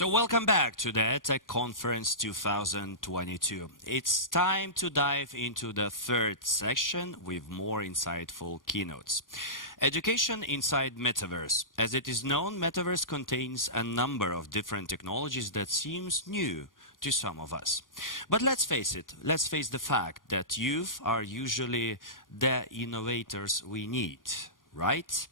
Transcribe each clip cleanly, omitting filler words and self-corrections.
So welcome back to the EdTech Conference 2022. It's time to dive into the third section with more insightful keynotes. Education inside Metaverse. As it is known, Metaverse contains a number of different technologies that seems new to some of us. But let's face it, let's face the fact that youth are usually the innovators we need. Right?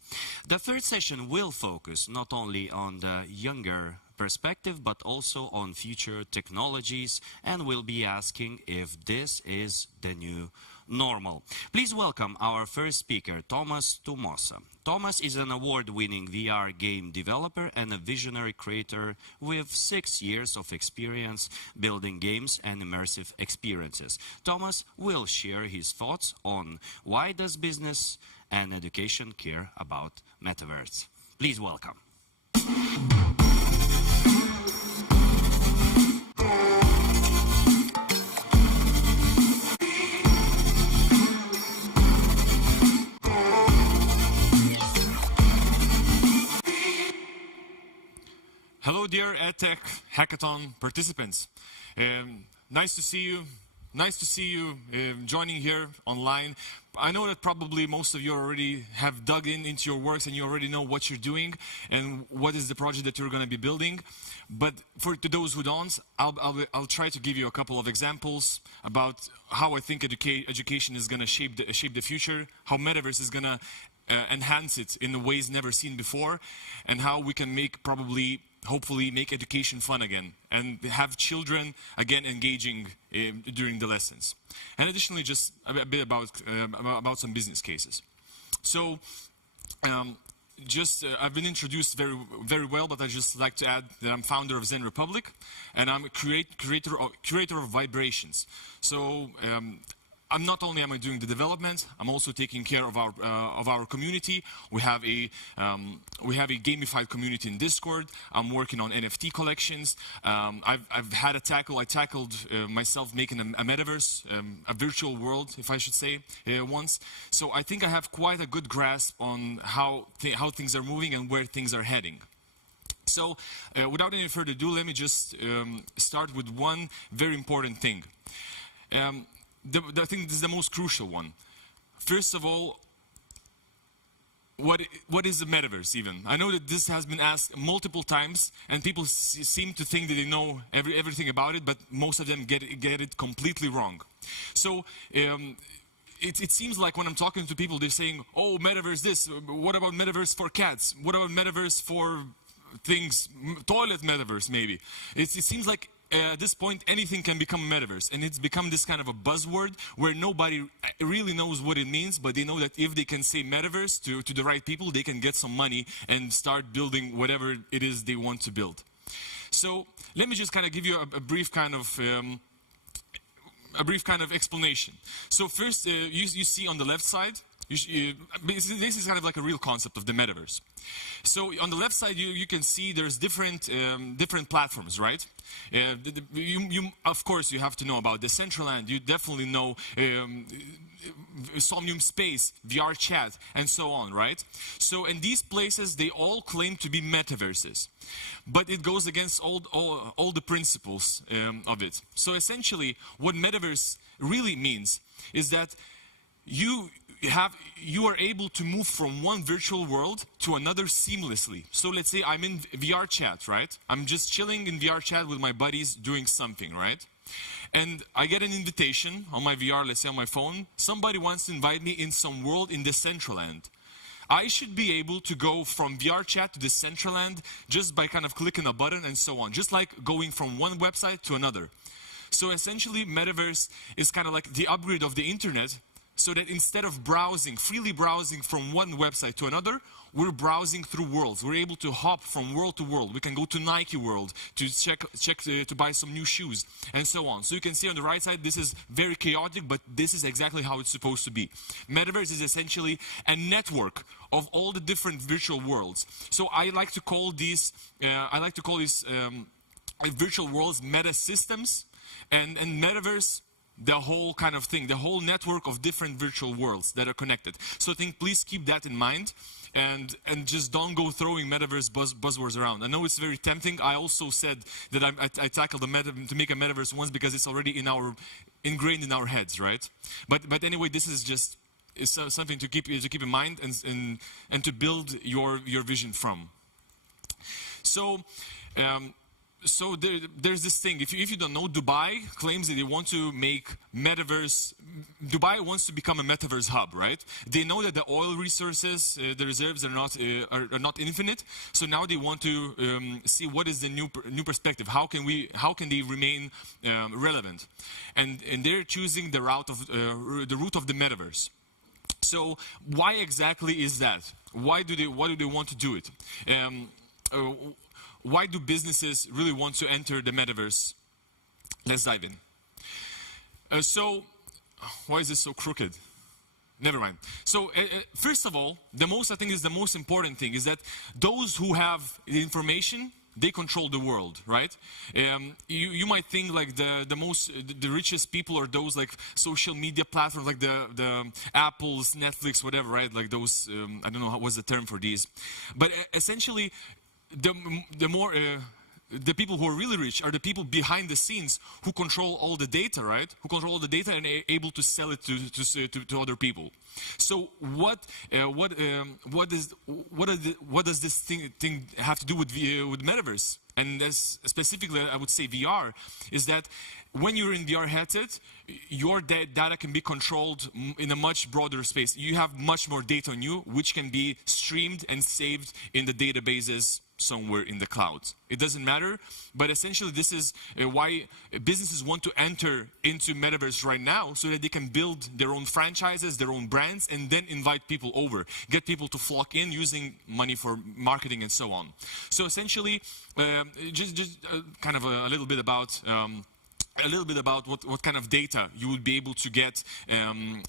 The third session will focus not only on the younger perspective, but also on future technologies, and we'll be asking if this is the new normal. Please welcome our first speaker, Tomas Tumosa. Tomas is an award-winning VR game developer and a visionary creator with 6 years of experience building games and immersive experiences. Tomas will share his thoughts on why does business and education care about Metaverse. Please welcome. Hello, dear EdTech Hackathon participants. Nice to see you. Nice to see you joining here online. I know that probably most of you already have dug into your works and you already know what you're doing and what is the project that you're going to be building. But to those who don't, I'll try to give you a couple of examples about how I think education is going to shape the future, how Metaverse is going to enhance it in the ways never seen before, and how we can hopefully make education fun again and have children again engaging during the lessons. And additionally, just a bit about some business cases. So I've been introduced very well, but I just like to add that I'm founder of Zen Republic, and I'm a creator of Vibrations. So I'm not only am I doing the development, I'm also taking care of our community. We have a gamified community in Discord. I'm working on NFT collections. I tackled myself making a metaverse, a virtual world, if I should say, once. So I think I have quite a good grasp on how things are moving and where things are heading. So without any further ado, let me just start with one very important thing. I think this is the most crucial one. First of all, what is the metaverse even? I know that this has been asked multiple times, and people seem to think that they know everything about it, but most of them get it completely wrong. So it seems like when I'm talking to people, they're saying, "Oh, metaverse this. What about metaverse for cats? What about metaverse for things? Toilet metaverse maybe." It seems like at this point, anything can become a metaverse, and it's become this kind of a buzzword where nobody really knows what it means, but they know that if they can say metaverse to the right people, they can get some money and start building whatever it is they want to build. So let me just kind of give you a brief kind of explanation. So first, you see on the left side, this is kind of like a real concept of the metaverse. So on the left side, you can see there's different platforms, right? Of course, you have to know about Decentraland. You definitely know Somnium Space, VR Chat, and so on, right? So in these places, they all claim to be metaverses, but it goes against all the principles of it. So essentially, what metaverse really means is that you are able to move from one virtual world to another seamlessly. So let's say I'm in VR chat, right? I'm just chilling in VR chat with my buddies doing something, right? And I get an invitation on my VR, let's say on my phone. Somebody wants to invite me in some world in Decentraland. I should be able to go from VR chat to Decentraland just by kind of clicking a button and so on, just like going from one website to another. So essentially, Metaverse is kind of like the upgrade of the internet, so that instead of freely browsing from one website to another, we're browsing through worlds. We're able to hop from world to world. We can go to Nike World to to buy some new shoes, and so on. So you can see on the right side, this is very chaotic, but this is exactly how it's supposed to be. Metaverse is essentially a network of all the different virtual worlds. So I like to call these virtual worlds meta systems, and Metaverse the whole kind of thing, the whole network of different virtual worlds that are connected. So I think please keep that in mind and just don't go throwing metaverse buzzwords around. I know it's very tempting. I also said that I tackled to make a metaverse once because it's already ingrained in our heads, right? But anyway, this is just something to keep in mind and to build your vision from. So. There's this thing, if you don't know, Dubai claims that they want to make metaverse, Dubai wants to become a metaverse hub, right? They know that the oil resources, the reserves are not infinite, so now they want to see what is the new perspective, how can they remain relevant? And they're choosing the route of the metaverse. So why exactly is that? Why do they want to do it? Why do businesses really want to enter the metaverse? Let's dive in. Why is this so crooked? Never mind. So, first of all, the most important thing is that those who have the information, they control the world, right? You might think like the richest people are those like social media platforms, like the Apples, Netflix, whatever, right? Like those, I don't know what's the term for these, but essentially. The people who are really rich are the people behind the scenes who control all the data, right? Who control all the data and are able to sell it to other people. So what does this thing have to do with metaverse? And specifically, I would say VR, is that when you're in VR headset, your data can be controlled in a much broader space. You have much more data on you, which can be streamed and saved in the databases somewhere in the cloud. It doesn't matter, but essentially this is why businesses want to enter into metaverse right now, so that they can build their own franchises, their own brands, and then invite people over, get people to flock in using money for marketing and so on. So essentially, just kind of a little bit about what kind of data you would be able to get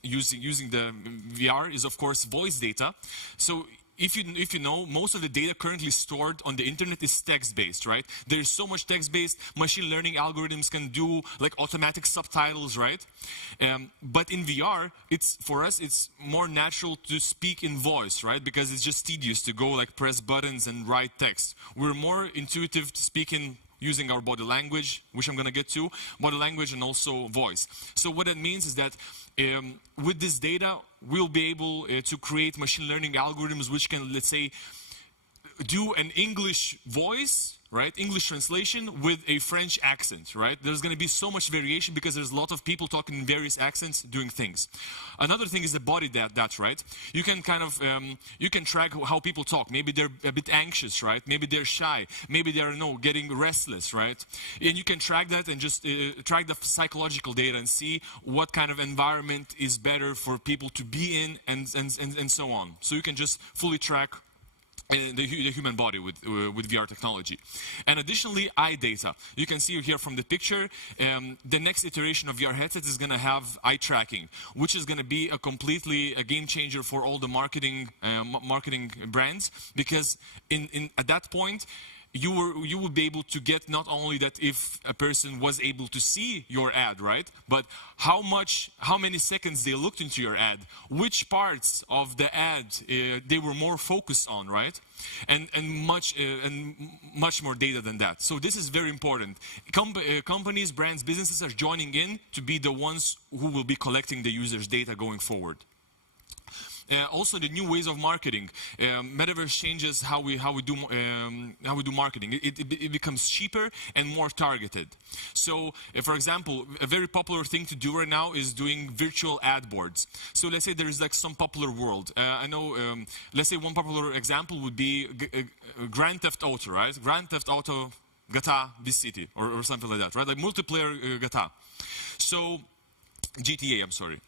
using the VR is, of course, voice data. So if you know, most of the data currently stored on the internet is text-based, right? There's so much text-based. Machine learning algorithms can do like automatic subtitles, right? But in VR, for us, it's more natural to speak in voice, right? Because it's just tedious to go like press buttons and write text. We're more intuitive to speak in using our body language, which I'm going to get to, body language and also voice. So what that means is that with this data, we'll be able to create machine learning algorithms which can, let's say, do an English voice, right? English translation with a French accent, right? There's going to be so much variation because there's a lot of people talking in various accents doing things. Another thing is the body data, right? You can kind of, you can track how people talk. Maybe they're a bit anxious, right? Maybe they're shy. Maybe they're, getting restless, right? And you can track that and just track the psychological data and see what kind of environment is better for people to be in and so on. So you can just fully track the human body with VR technology. And additionally, eye data. You can see here from the picture, the next iteration of VR headsets is going to have eye tracking, which is going to be a game changer for all the marketing brands, because at that point, you will be able to get not only that if a person was able to see your ad, right? But how many seconds they looked into your ad, which parts of the ad they were more focused on, right? And much more data than that. So this is very important. Companies, brands, businesses are joining in to be the ones who will be collecting the users' data going forward. Also, the new ways of marketing. Metaverse changes how we do marketing. It becomes cheaper and more targeted. So, for example, a very popular thing to do right now is doing virtual ad boards. So let's say there is like some popular world. I know. Let's say one popular example would be Grand Theft Auto, right? Grand Theft Auto GTA Vice City or something like that, right? Like multiplayer GTA. So GTA, I'm sorry.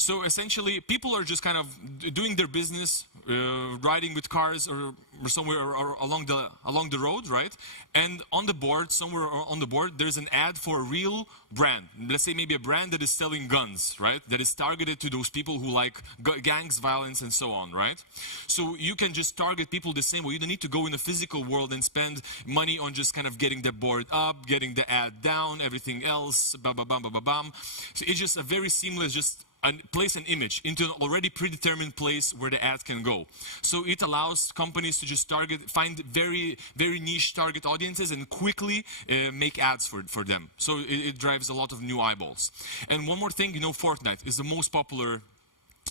So essentially, people are just kind of doing their business, riding with cars or along the road, right? And on the board, somewhere on the board, there's an ad for a real brand. Let's say maybe a brand that is selling guns, right? That is targeted to those people who like gangs, violence, and so on, right? So you can just target people the same way. You don't need to go in the physical world and spend money on just kind of getting the board up, getting the ad down, everything else, bam, bam, bam, bam, bam, bam. So it's just a very seamless, just place an image into an already predetermined place where the ad can go. So it allows companies to just find very, very niche target audiences and quickly make ads for them. So it drives a lot of new eyeballs. And one more thing, you know, Fortnite is the most popular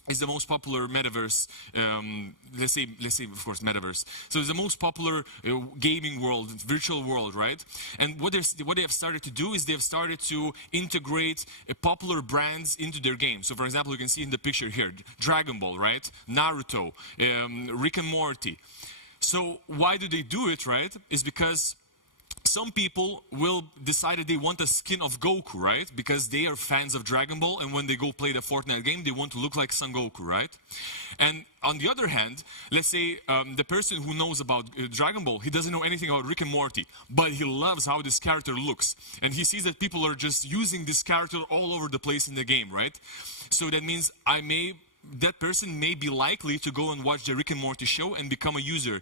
metaverse, let's say of course metaverse. So it's the most popular gaming world, virtual world, right? And what they have started to do is they have started to integrate popular brands into their game. So for example, you can see in the picture here, Dragon Ball, right? Naruto, Rick and Morty. So why do they do it, right? Is because some people will decide that they want a skin of Goku, right? Because they are fans of Dragon Ball, and when they go play the Fortnite game, they want to look like Son Goku, right? And on the other hand, let's say the person who knows about Dragon Ball, he doesn't know anything about Rick and Morty, but he loves how this character looks. And he sees that people are just using this character all over the place in the game, right? So that means that person may be likely to go and watch the Rick and Morty show and become a user,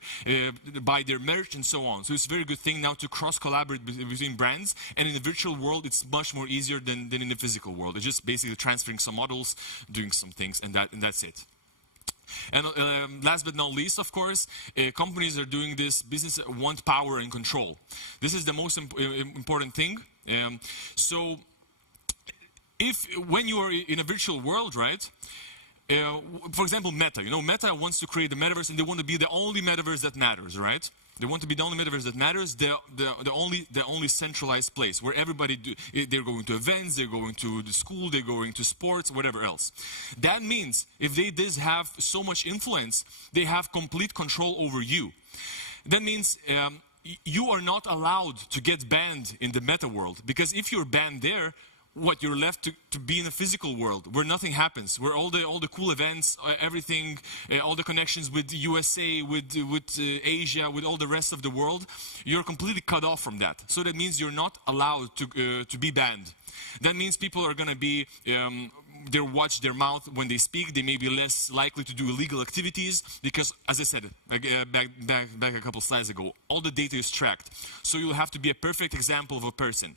buy their merch and so on. So it's a very good thing now to cross-collaborate between brands, and in the virtual world it's much more easier than in the physical world. It's just basically transferring some models, doing some things, and that's it. And last but not least, of course, companies are doing this business want power and control. This is the most important thing. So when you are in a virtual world, right? For example, Meta. You know, Meta wants to create the metaverse, and they want to be the only metaverse that matters, right? They want to be the only metaverse that matters, the only centralized place where everybody they're going to events, they're going to the school, they're going to sports, whatever else. That means if they have so much influence, they have complete control over you. That means you are not allowed to get banned in the meta world, because if you're banned there, you're left to be in a physical world where nothing happens, where all the cool events, everything, all the connections with the USA, with Asia, with all the rest of the world, you're completely cut off from that. So that means you're not allowed to be banned. That means people are going to be, they watch their mouth when they speak. They may be less likely to do illegal activities because, as I said back a couple slides ago, all the data is tracked. So you'll have to be a perfect example of a person.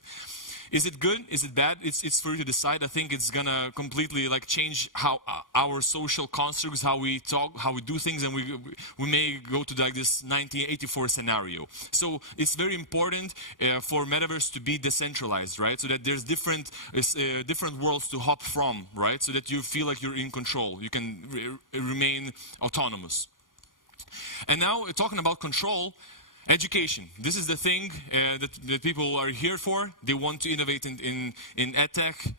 Is it good? Is it bad? It's for you to decide. I think it's gonna completely change how our social constructs, how we talk, how we do things, and we may go to this 1984 scenario. So it's very important for metaverse to be decentralized, right? So that there's different worlds to hop from, right? So that you feel like you're in control. You can remain autonomous. And now talking about control. Education. This is the thing that people are here for. They want to innovate in EdTech,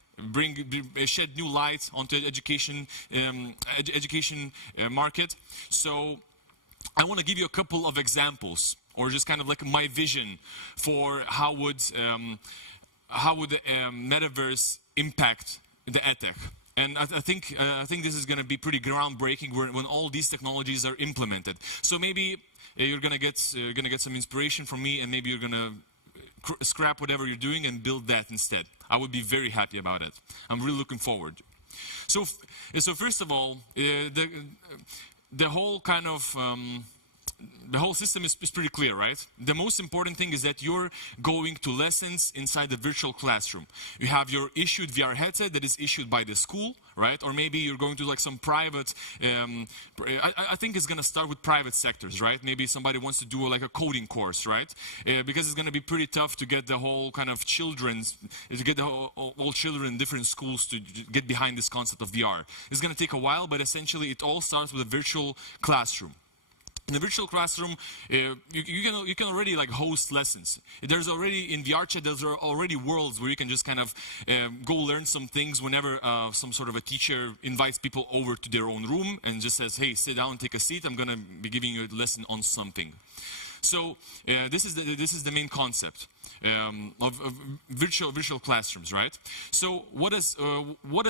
shed new light onto the education market. So I want to give you a couple of examples, or just kind of like my vision for how would metaverse impact the EdTech. And I think this is going to be pretty groundbreaking when all these technologies are implemented. So maybe you're gonna get some inspiration from me, and maybe you're gonna scrap whatever you're doing and build that instead. I would be very happy about it. I'm really looking forward. So first of all, the whole kind of the whole system is pretty clear, right? The most important thing is that you're going to lessons inside the virtual classroom. You have your issued VR headset that is issued by the school, right? Or maybe you're going to some private, I think it's going to start with private sectors, right? Maybe somebody wants to do a coding course, right? Because it's going to be pretty tough to get the whole kind of children in different schools to get behind this concept of VR. It's going to take a while, but essentially it all starts with a virtual classroom. In the virtual classroom, you can already host lessons. There's already in VRChat, there's already worlds where you can just kind of go learn some things whenever some sort of a teacher invites people over to their own room and just says, hey, sit down, take a seat, I'm going to be giving you a lesson on something. So this is the main concept of virtual classrooms, right? So what does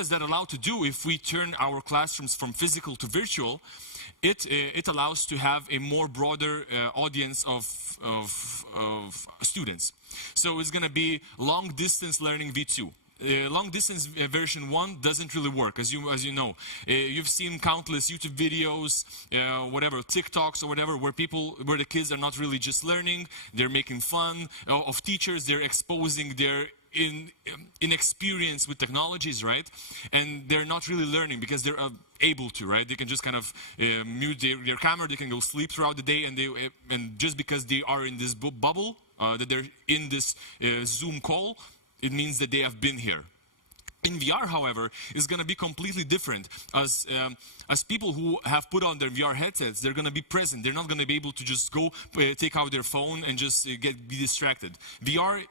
that allow to do if we turn our classrooms from physical to virtual? It allows to have a more broader audience of students. So it's going to be long distance learning V2. Long distance version 1 doesn't really work, as you know. You've seen countless YouTube videos, whatever, TikToks or whatever, where the kids are not really just learning, they're making fun of teachers, they're exposing their inexperience with technologies, right? And they're not really learning because they're able to, right? They can just kind of mute their camera, they can go sleep throughout the day, and just because they are in this bubble, that they're in this Zoom call, it means that they have been here. In VR, however, is going to be completely different. As people who have put on their VR headsets, they're going to be present. They're not going to be able to just go take out their phone and just be distracted. VR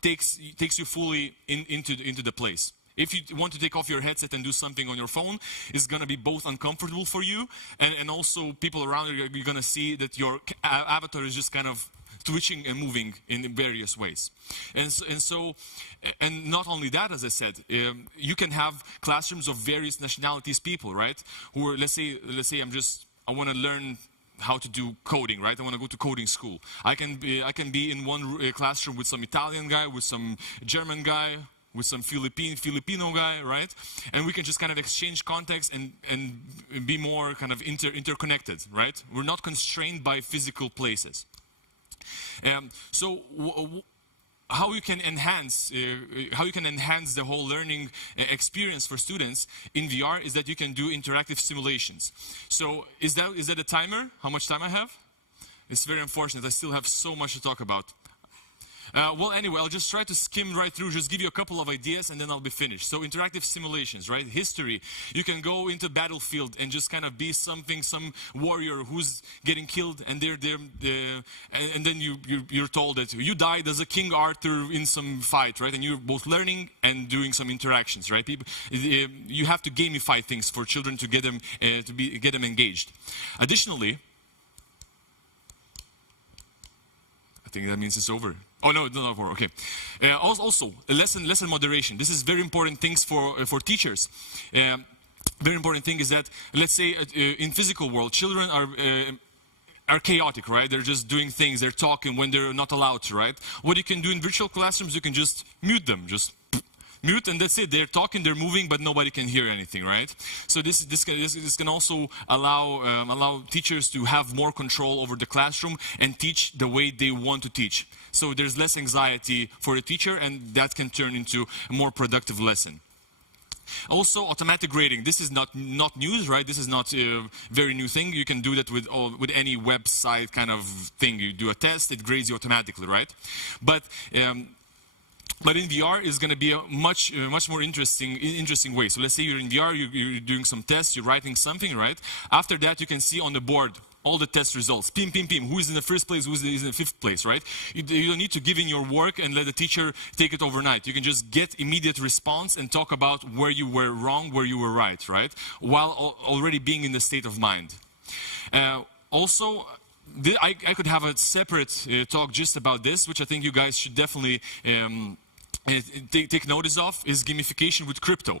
takes you fully into the place. If you want to take off your headset and do something on your phone, it's going to be both uncomfortable for you, and also people around you, you're going to see that your avatar is just kind of twitching and moving in various ways. And not only that, as I said, you can have classrooms of various nationalities people, right? Who are, let's say I want to learn how to do coding, right? I want to go to coding school. I can be in one classroom with some Italian guy, with some German guy, with some Filipino guy, right? And we can just kind of exchange context and be more kind of interconnected, right? We're not constrained by physical places. So how you can enhance the whole learning experience for students in VR is that you can do interactive simulations. So is that a timer? How much time I have? It's very unfortunate. I still have so much to talk about. Well, anyway, I'll just try to skim right through, just give you a couple of ideas, and then I'll be finished. So interactive simulations, right? History. You can go into battlefield and just kind of be some warrior who's getting killed, and and then you're told that you died as a King Arthur in some fight, right? And you're both learning and doing some interactions, right? You have to gamify things for children to get them engaged. Additionally, I think that means it's over. Oh no, not over. Okay. Also, lesson moderation. This is very important things for teachers. Very important thing is that, let's say, in physical world, children are chaotic, right? They're just doing things. They're talking when they're not allowed to, right? What you can do in virtual classrooms, you can just mute them, just mute, and that's it. They're talking, they're moving, but nobody can hear anything, right? So this can also allow teachers to have more control over the classroom and teach the way they want to teach. So there's less anxiety for the teacher, and that can turn into a more productive lesson. Also, automatic grading. This is not news, right? This is not a very new thing. You can do that with any website kind of thing. You do a test, it grades you automatically, right? But in VR is going to be a much more interesting way. So let's say you're in VR, you're doing some tests, you're writing something, right? After that, you can see on the board all the test results. Pim, pim, pim. Who is in the first place? Who is in the fifth place, right? You don't need to give in your work and let the teacher take it overnight. You can just get immediate response and talk about where you were wrong, where you were right, While already being in the state of mind. Also, I could have a separate talk just about this, which I think you guys should definitely take notice of, is gamification with crypto.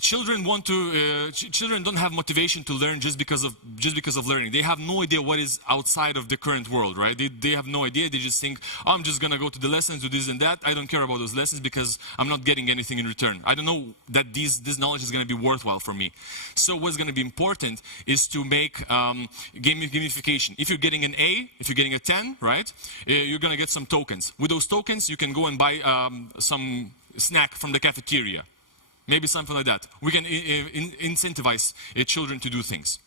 Children don't have motivation to learn just because of learning. They have no idea what is outside of the current world, right? They have no idea. They just think, oh, I'm just gonna go to the lessons, do this and that. I don't care about those lessons because I'm not getting anything in return. I don't know that this knowledge is gonna be worthwhile for me. So what's gonna be important is to make gamification. If you're getting an A, if you're getting a 10, right? You're gonna get some tokens. With those tokens, you can go and buy some snack from the cafeteria. Maybe something like that. We can incentivize children to do things.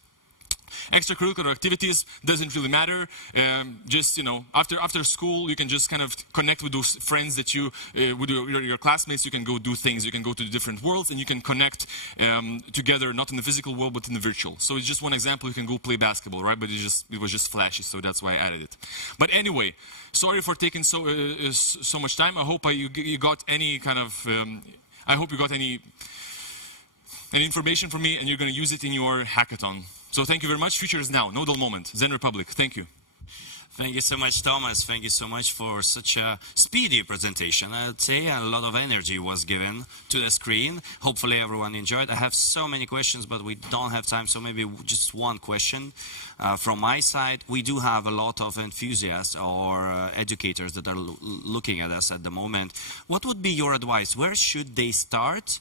Extracurricular activities doesn't really matter. Just, after school, you can just kind of connect with those friends that with your classmates. You can go do things. You can go to the different worlds, and you can connect together, not in the physical world, but in the virtual. So it's just one example. You can go play basketball, right? But it was just flashy, so that's why I added it. But anyway, sorry for taking so much time. I hope you got any kind of. I hope you got any information from me, and you're going to use it in your hackathon. So thank you very much. Future is now. No dull moment. Zen Republic. Thank you. Thank you so much, Thomas. Thank you so much for such a speedy presentation. I'd say a lot of energy was given to the screen. Hopefully everyone enjoyed. I have so many questions, but we don't have time, so maybe just one question. From my side, we do have a lot of enthusiasts or educators that are looking at us at the moment. What would be your advice? Where should they start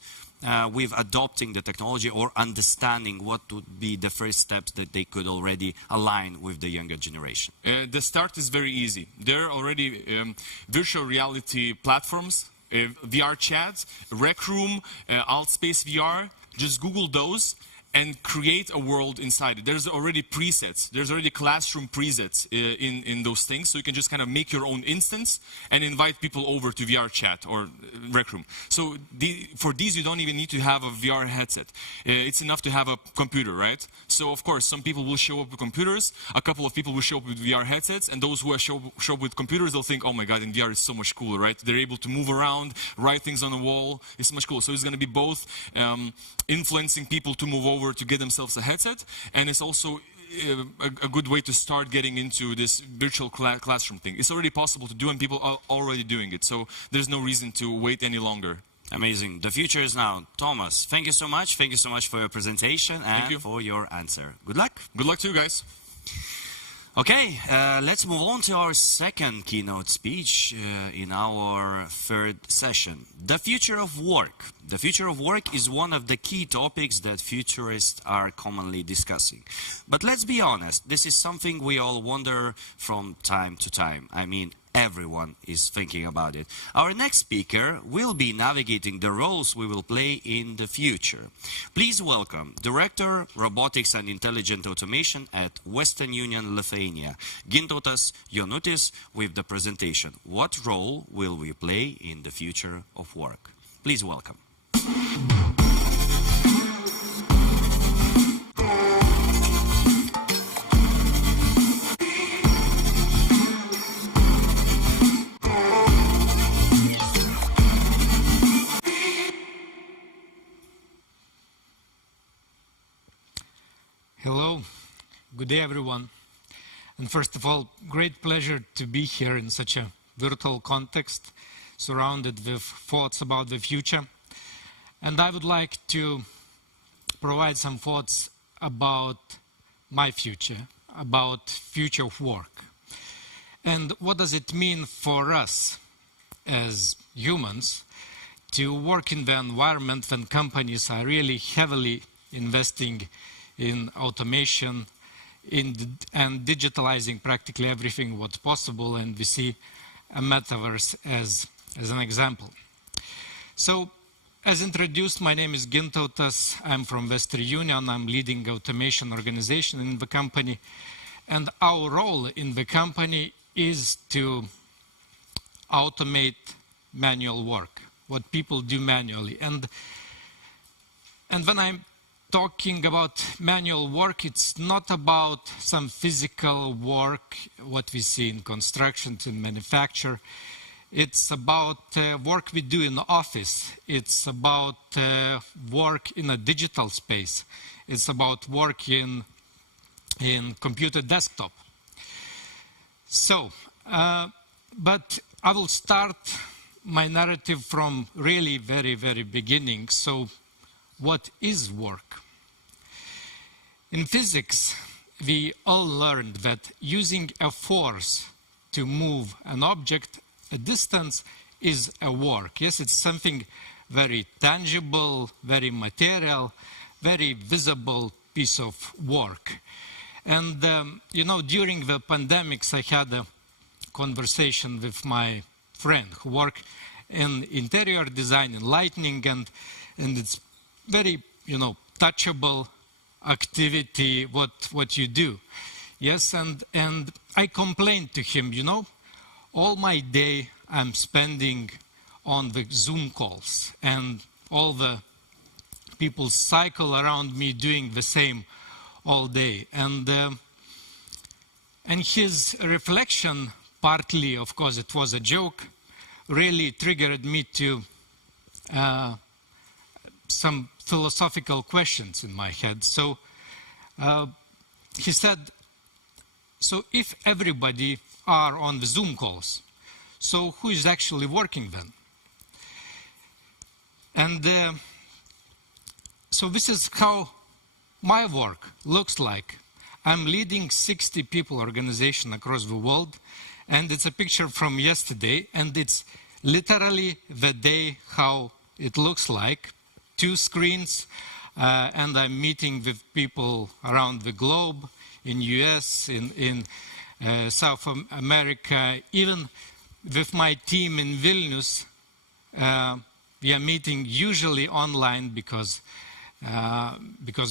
with adopting the technology or understanding what would be the first steps that they could already align with the younger generation? The start is very easy. There are already virtual reality platforms, VR chats, Rec Room, Altspace VR. Just Google those and create a world inside it. There's already presets. There's already classroom presets in those things. So you can just kind of make your own instance and invite people over to VR chat or Rec Room. So for these, you don't even need to have a VR headset. It's enough to have a computer, right? So of course, some people will show up with computers. A couple of people will show up with VR headsets. And those who show up with computers, they'll think, oh my God, in VR it's so much cooler, right? They're able to move around, write things on the wall. It's much cooler. So it's going to be both influencing people to move over to get themselves a headset, and it's also a good way to start getting into this virtual classroom thing. It's already possible to do, and people are already doing it, so there's no reason to wait any longer. Amazing. The future is now. Thomas, thank you so much. Thank you so much for your presentation and for your answer. Good luck. Good luck to you guys. Okay, let's move on to our second keynote speech in our third session. The future of work. The future of work is one of the key topics that futurists are commonly discussing. But let's be honest, this is something we all wonder from time to time. I mean, everyone is thinking about it. Our next speaker will be navigating the roles we will play in the future. Please welcome Director, Robotics and Intelligent Automation at Western Union Lithuania, Gintautas Jonutis, with the presentation, What Role Will We Play in the Future of Work? Please welcome. Hello, good day everyone. And first of all, great pleasure to be here in such a virtual context, surrounded with thoughts about the future. And I would like to provide some thoughts about my future, about future of work. And what does it mean for us as humans to work in the environment when companies are really heavily investing in automation and digitalizing practically everything what's possible, and we see a metaverse as an example. So, as introduced, my name is Gintautas. I'm from Western Union. I'm leading automation organization in the company, and our role in the company is to automate manual work, what people do manually. And when I'm talking about manual work, it's not about some physical work, what we see in construction, in manufacture. It's about work we do in the office. It's about work in a digital space. It's about work in computer desktop. So, but I will start my narrative from really very, very beginning. So, what is work? In physics, we all learned that using a force to move an object a distance is a work. Yes, it's something very tangible, very material, very visible piece of work. And, you know, during the pandemics, I had a conversation with my friend who worked in interior design and lighting, and it's very, you know, touchable activity, what you do. Yes, and I complained to him, you know, all my day I'm spending on the Zoom calls, and all the people cycle around me doing the same all day. And his reflection, partly, of course, it was a joke, really triggered me to some philosophical questions in my head. So he said, so if everybody are on the Zoom calls, so who is actually working then? And so this is how my work looks like. I'm leading 60 people organization across the world, and it's a picture from yesterday, and it's literally the day how it looks like. 2 screens, and I'm meeting with people around the globe, in US, in South America, even with my team in Vilnius. We are meeting usually online because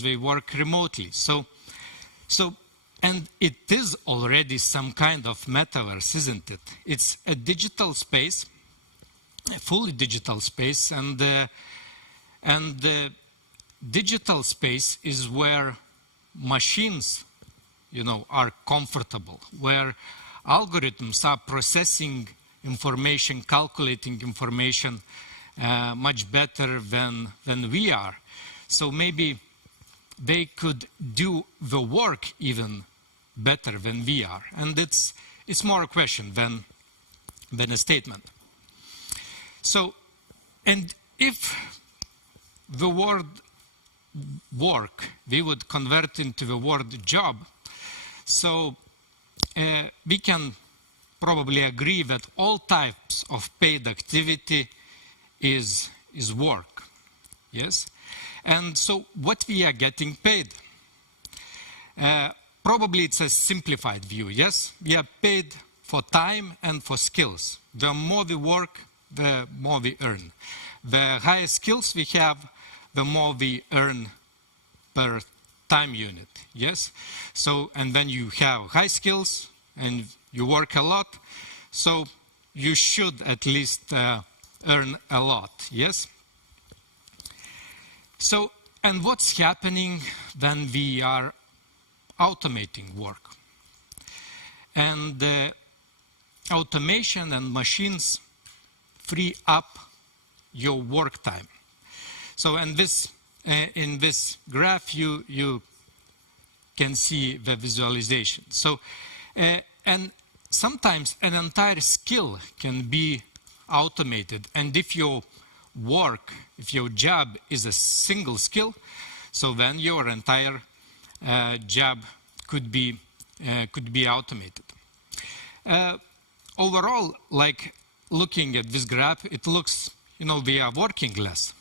we work remotely. And it is already some kind of metaverse, isn't it? It's a digital space, a fully digital space, and the digital space is where machines, are comfortable, where algorithms are processing information, calculating information much better than we are. So maybe they could do the work even better than we are. And it's more a question than a statement. So, and if the word work, we would convert into the word job, so we can probably agree that all types of paid activity is work, yes? And so what we are getting paid? Probably it's a simplified view, yes? We are paid for time and for skills. The more we work, the more we earn. The higher skills we have, the more we earn per time unit, yes? So, and when you have high skills and you work a lot, so you should at least earn a lot, yes? So, and what's happening when we are automating work? And automation and machines free up your work time. So, and this, in this graph, you can see the visualization. So, and sometimes an entire skill can be automated. And if your work, if your job is a single skill, so then your entire job could be automated. Overall, like looking at this graph, it looks, we are working less.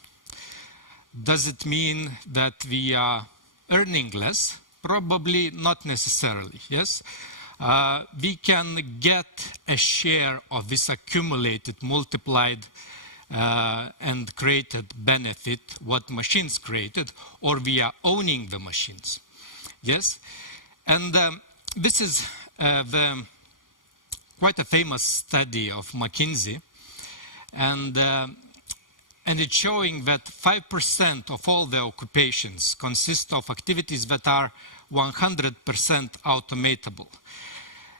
Does it mean that we are earning less? Probably not necessarily, yes? We can get a share of this accumulated, multiplied, and created benefit, what machines created, or we are owning the machines, yes? And this is quite a famous study of McKinsey, and it's showing that 5% of all the occupations consist of activities that are 100% automatable.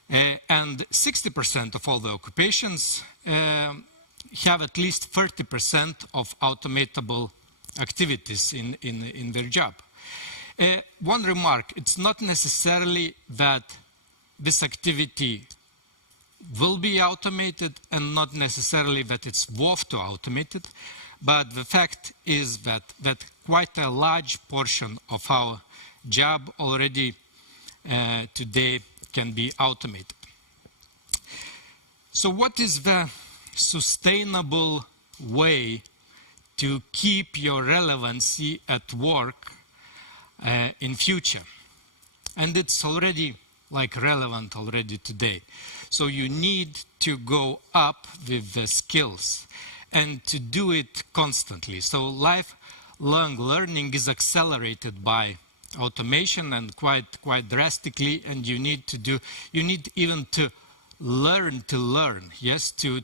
And 60% of all the occupations have at least 30% of automatable activities in their job. One remark, it's not necessarily that this activity will be automated and not necessarily that it's worth to automate it, but the fact is that quite a large portion of our job already today can be automated. So what is the sustainable way to keep your relevancy at work in future? And it's already relevant already today. So you need to go up with the skills and to do it constantly. So lifelong learning is accelerated by automation and quite drastically, and you need even to learn, yes, to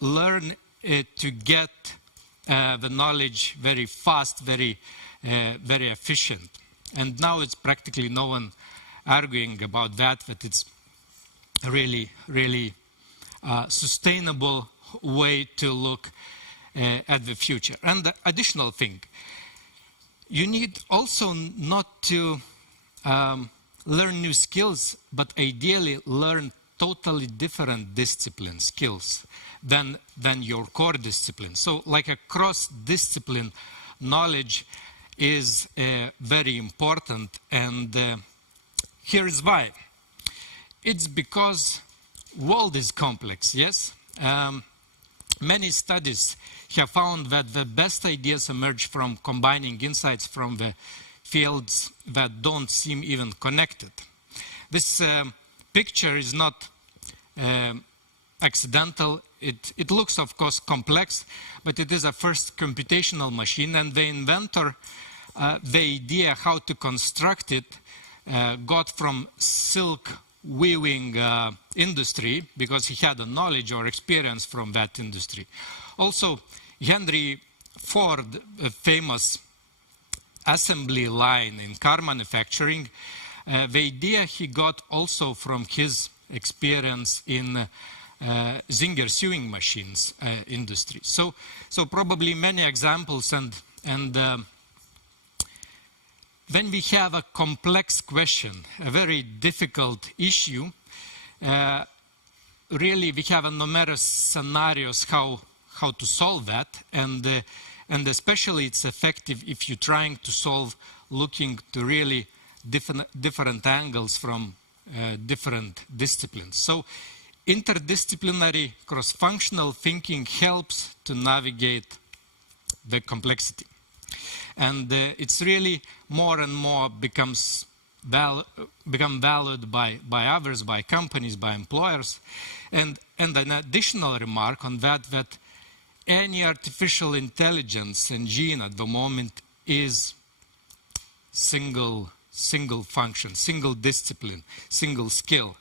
learn to get the knowledge very fast, very efficient. And now it's practically no one arguing about that it's really sustainable way to look at the future. And the additional thing, you need also not to learn new skills, but ideally learn totally different discipline skills than your core discipline. So like a cross-discipline knowledge is very important, and here's why. It's because world is complex, yes? Many studies have found that the best ideas emerge from combining insights from the fields that don't seem even connected. This picture is not accidental. It looks, of course, complex, but it is a first computational machine, and the inventor, the idea how to construct it, got from silk weaving industry, because he had a knowledge or experience from that industry. Also, Henry Ford, a famous assembly line in car manufacturing, the idea he got also from his experience in Zinger sewing machines industry. So probably many examples, and when we have a complex question, a very difficult issue, really we have a numerous scenarios how to solve that, and especially it's effective if you're trying to solve looking to really different angles from different disciplines. So interdisciplinary cross-functional thinking helps to navigate the complexity. And it's really more and more become valued by others, by companies, by employers. And an additional remark on that any artificial intelligence engine at the moment is single function, single discipline, single skill.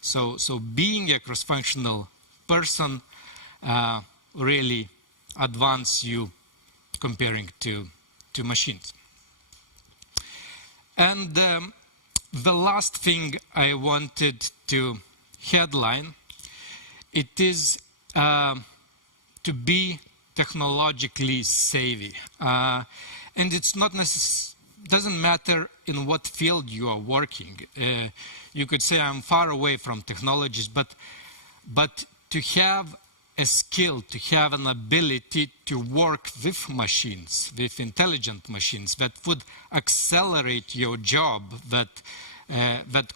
So being a cross-functional person really advances you comparing to machines. And the last thing I wanted to headline, it is to be technologically savvy. And it's not doesn't matter in what field you are working. You could say I'm far away from technologies, but to have a skill, to have an ability to work with machines, with intelligent machines that would accelerate your job, that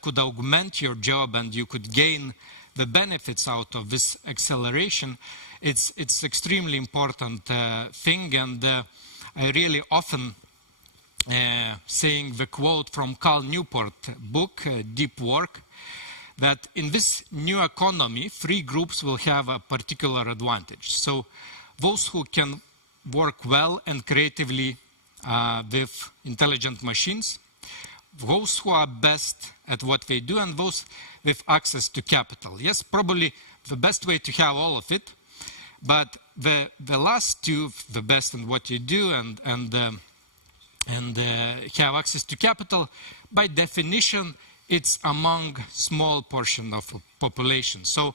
could augment your job, and you could gain the benefits out of this acceleration, it's extremely important thing. And I really often saying the quote from Cal Newport book, Deep Work, that in this new economy, 3 groups will have a particular advantage. So those who can work well and creatively with intelligent machines, those who are best at what they do, and those with access to capital. Yes, probably the best way to have all of it, but the last 2, the best in what you do and have access to capital, by definition, it's among small portion of the population. So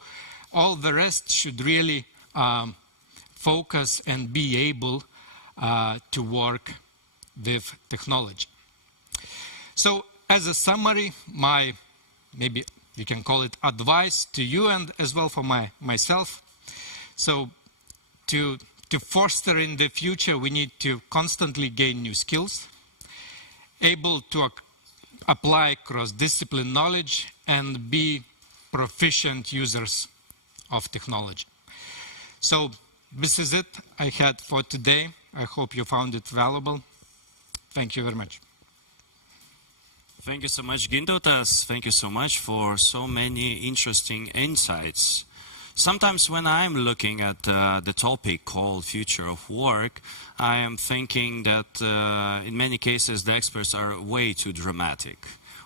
all the rest should really focus and be able to work with technology. So as a summary, maybe you can call it advice to you and as well for myself. So to foster in the future, we need to constantly gain new skills, able to apply cross-discipline knowledge, and be proficient users of technology. So this is it I had for today. I hope you found it valuable. Thank you very much. Thank you so much, Gintautas. Thank you so much for so many interesting insights. Sometimes when I'm looking at the topic called future of work, I am thinking that in many cases the experts are way too dramatic.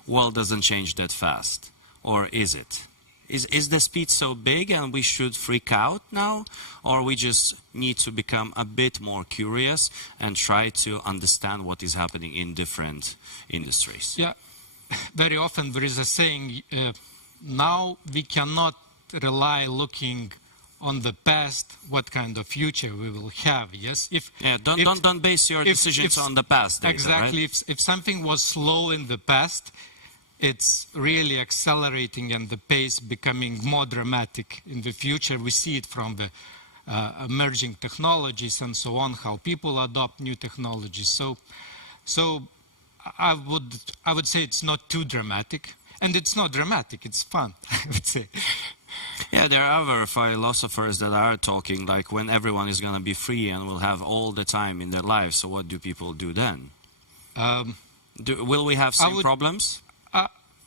World doesn't change that fast. Or is it? Is the speed so big and we should freak out now? Or we just need to become a bit more curious and try to understand what is happening in different industries? Yeah, very often there is a saying, now we cannot rely looking on the past, what kind of future we will have. Yes, don't base your decisions on the past data, exactly. Right? If something was slow in the past, it's really accelerating and the pace becoming more dramatic in the future. We see it from the emerging technologies and so on, how people adopt new technologies. So I would say it's not too dramatic, and it's not dramatic, it's fun, I would say. Yeah, there are other philosophers that are talking like when everyone is going to be free and will have all the time in their lives, so what do people do then? Will we have some problems?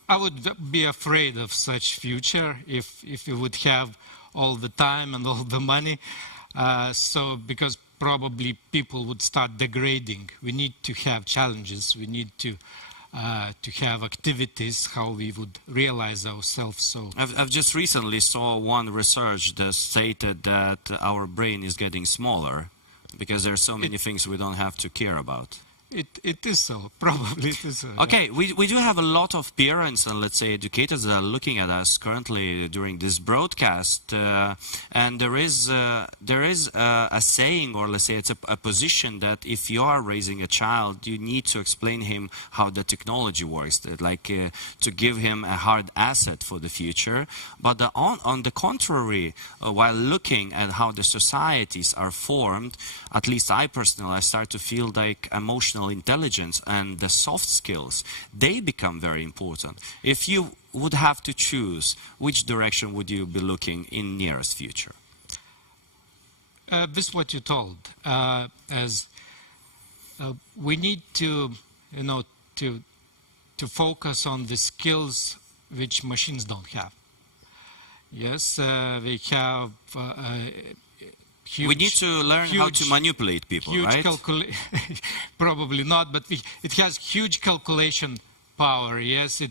I would be afraid of such future if we would have all the time and all the money. Because probably people would start degrading. We need to have challenges. We need to have activities how we would realize ourselves. So I've just recently saw one research that stated that our brain is getting smaller because there are so many things we don't have to care about. It is so, probably it is so. Okay, we do have a lot of parents and let's say educators that are looking at us currently during this broadcast, and there is a saying, or let's say it's a position, that if you are raising a child, you need to explain him how the technology works, to give him a hard asset for the future. But on the contrary, while looking at how the societies are formed, at least I personally, start to feel like emotional intelligence and the soft skills, they become very important. If you would have to choose, which direction would you be looking in nearest future? This is what you told. We need to, to focus on the skills which machines don't have. Yes, they have. We need to learn how to manipulate people, right? Probably not, but it has huge calculation power. Yes,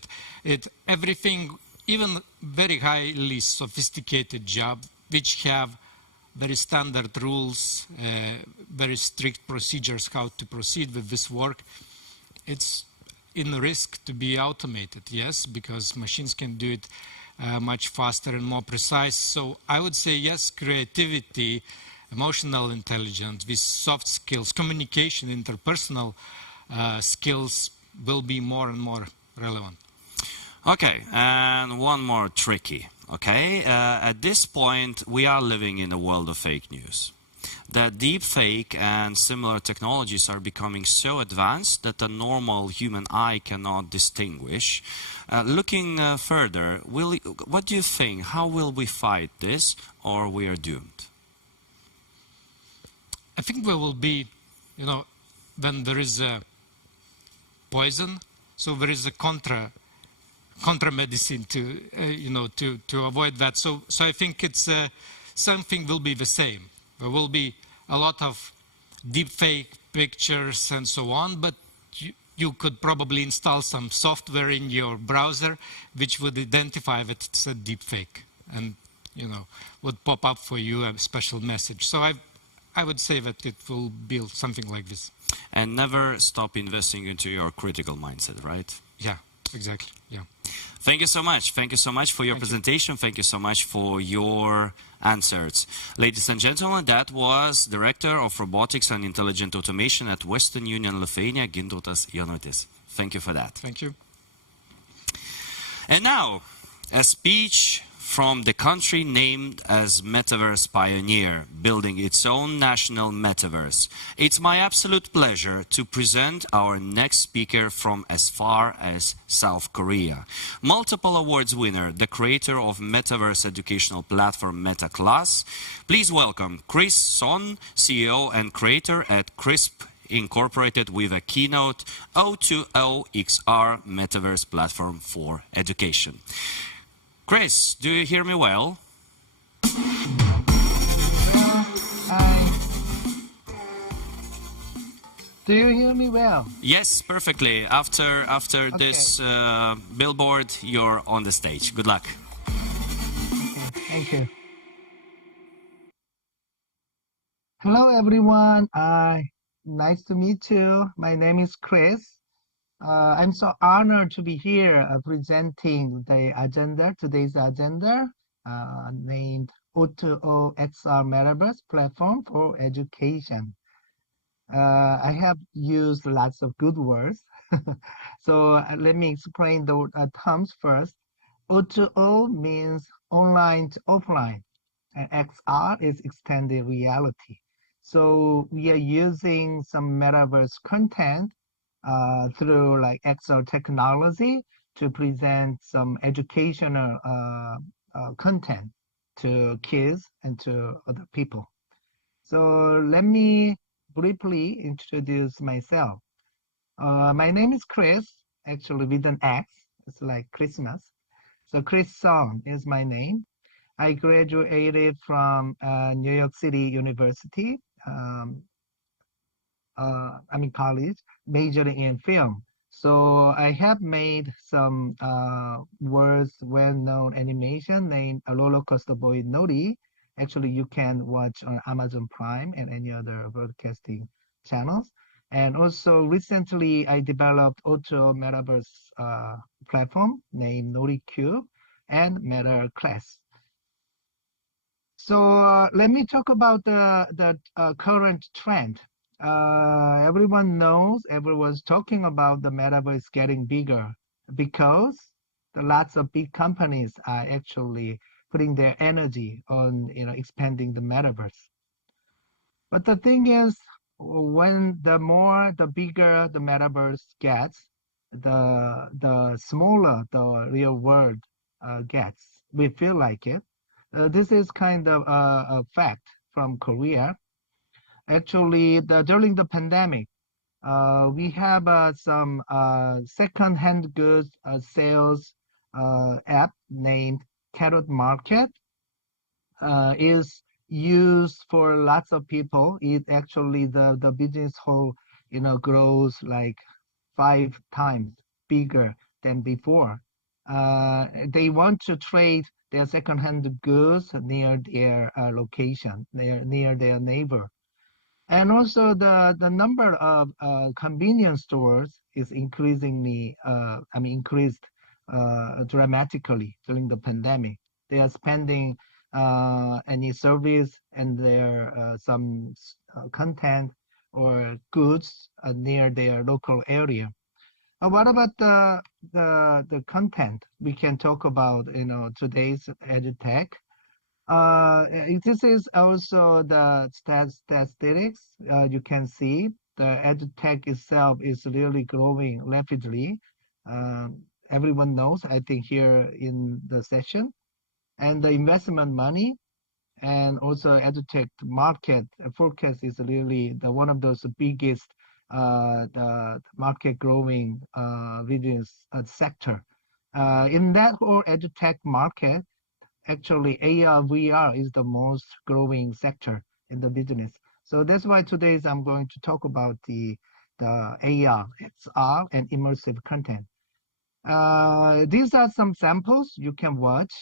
everything, even very highly sophisticated job, which have very standard rules, very strict procedures how to proceed with this work. It's in risk to be automated. Yes, because machines can do it much faster and more precise. So I would say yes, creativity, emotional intelligence, these soft skills, communication, interpersonal skills will be more and more relevant. Okay, and one more tricky. Okay, at this point, we are living in a world of fake news. The deep fake and similar technologies are becoming so advanced that the normal human eye cannot distinguish. Looking further, what do you think? How will we fight this, or we are doomed? I think we will be, when there is a poison, so there is a contra medicine to avoid that. So I think it's something will be the same. There will be a lot of deep fake pictures and so on, but you could probably install some software in your browser which would identify that it's a deep fake and would pop up for you a special message. So I would say that it will be something like this. And never stop investing into your critical mindset, right? Yeah, exactly. Yeah. Thank you so much. Thank you so much for your presentation. Thank you so much for your answers. Ladies and gentlemen, that was Director of Robotics and Intelligent Automation at Western Union Lithuania, Gintautas Jonutis. Thank you for that. Thank you. And now, a speech from the country named as Metaverse Pioneer, building its own national metaverse. It's my absolute pleasure to present our next speaker from as far as South Korea. Multiple awards winner, the creator of Metaverse educational platform MetaClass. Please welcome Chris Son, CEO and creator at CRISP Incorporated, with a keynote O2O XR Metaverse platform for education. Chris, do you hear me well? Do you hear me well? Yes, perfectly. After this billboard, you're on the stage. Good luck. Okay, thank you. Hello, everyone. Nice to meet you. My name is Chris. I'm so honored to be here presenting the agenda, today's agenda, named O2O XR Metaverse Platform for Education. I have used lots of good words So let me explain the terms first. O2O means online to offline, and XR is extended reality. So we are using some metaverse content through like XR technology to present some educational content to kids and to other people. So let me briefly introduce myself. My name is Chris, actually with an X. It's like Christmas. So Chris Song is my name. I graduated from New York City University, college, majoring in film. So I have made some world's well-known animation named A Roller Coaster Boy Nori. Actually, you can watch on Amazon Prime and any other broadcasting channels. And also recently, I developed Auto Metaverse platform named Nori Cube and Meta Class. So let me talk about the current trend. Everyone knows, everyone's talking about the metaverse getting bigger because lots of big companies are actually putting their energy on expanding the metaverse. But the thing is, when the bigger the metaverse gets, the smaller the real world gets. We feel like it. This is kind of a fact from Korea. Actually, during the pandemic, we have some second-hand goods sales app named Carrot Market. Is used for lots of people. It actually the business whole grows like 5 times bigger than before. They want to trade their second-hand goods near their location, near their neighbor. And also the number of convenience stores is increasingly, increased dramatically during the pandemic. They are spending any service and their some content or goods near their local area. What about the content? We can talk about today's EdTech. This is also the statistics. You can see the EdTech itself is really growing rapidly. Everyone knows, I think, here in the session. And the investment money and also EdTech market forecast is really one of those biggest the market growing business sector. In that whole EdTech market, actually AR, VR is the most growing sector in the business. So that's why today I'm going to talk about the AR, XR, and immersive content. These are some samples you can watch.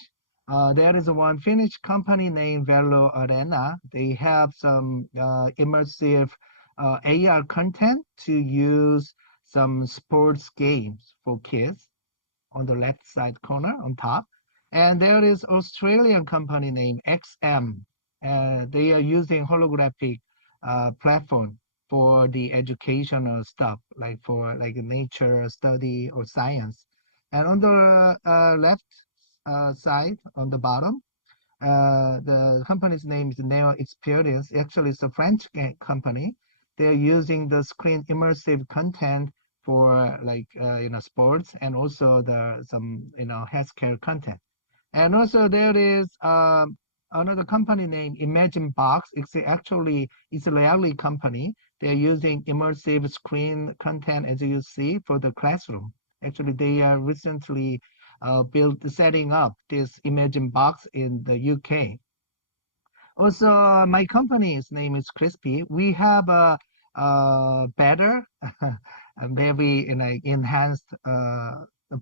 There is one Finnish company named Velo Arena. They have some immersive AR content to use some sports games for kids on the left side corner on top. And there is Australian company named XM. They are using holographic platform for the educational stuff, like for nature study or science. And on the left side, on the bottom, the company's name is Neo Experience. Actually, it's a French company. They're using the screen immersive content for sports and also some healthcare content. And also there is another company named Imagine Box. It's actually Israeli company. They're using immersive screen content, as you see, for the classroom. Actually, they are recently setting up this Imagine Box in the UK. Also, my company's name is Crispy. We have a better, very enhanced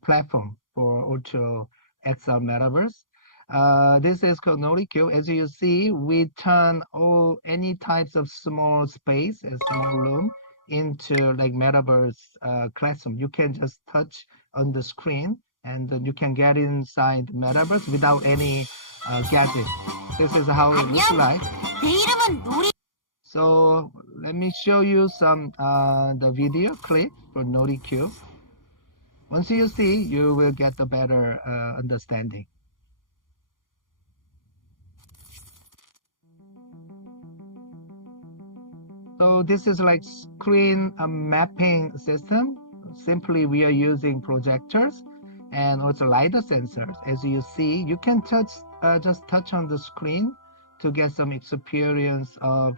platform for Auto XR Metaverse. This is called Nori Cube. As you see, we turn any types of small space and small room into Metaverse classroom. You can just touch on the screen and then you can get inside Metaverse without any gadget. This is how it looks like. So let me show you some the video clip for NotiCube. Once you see, you will get a better understanding. So this is like screen mapping system. Simply, we are using projectors and also LiDAR sensors. As you see, you can just touch on the screen to get some experience of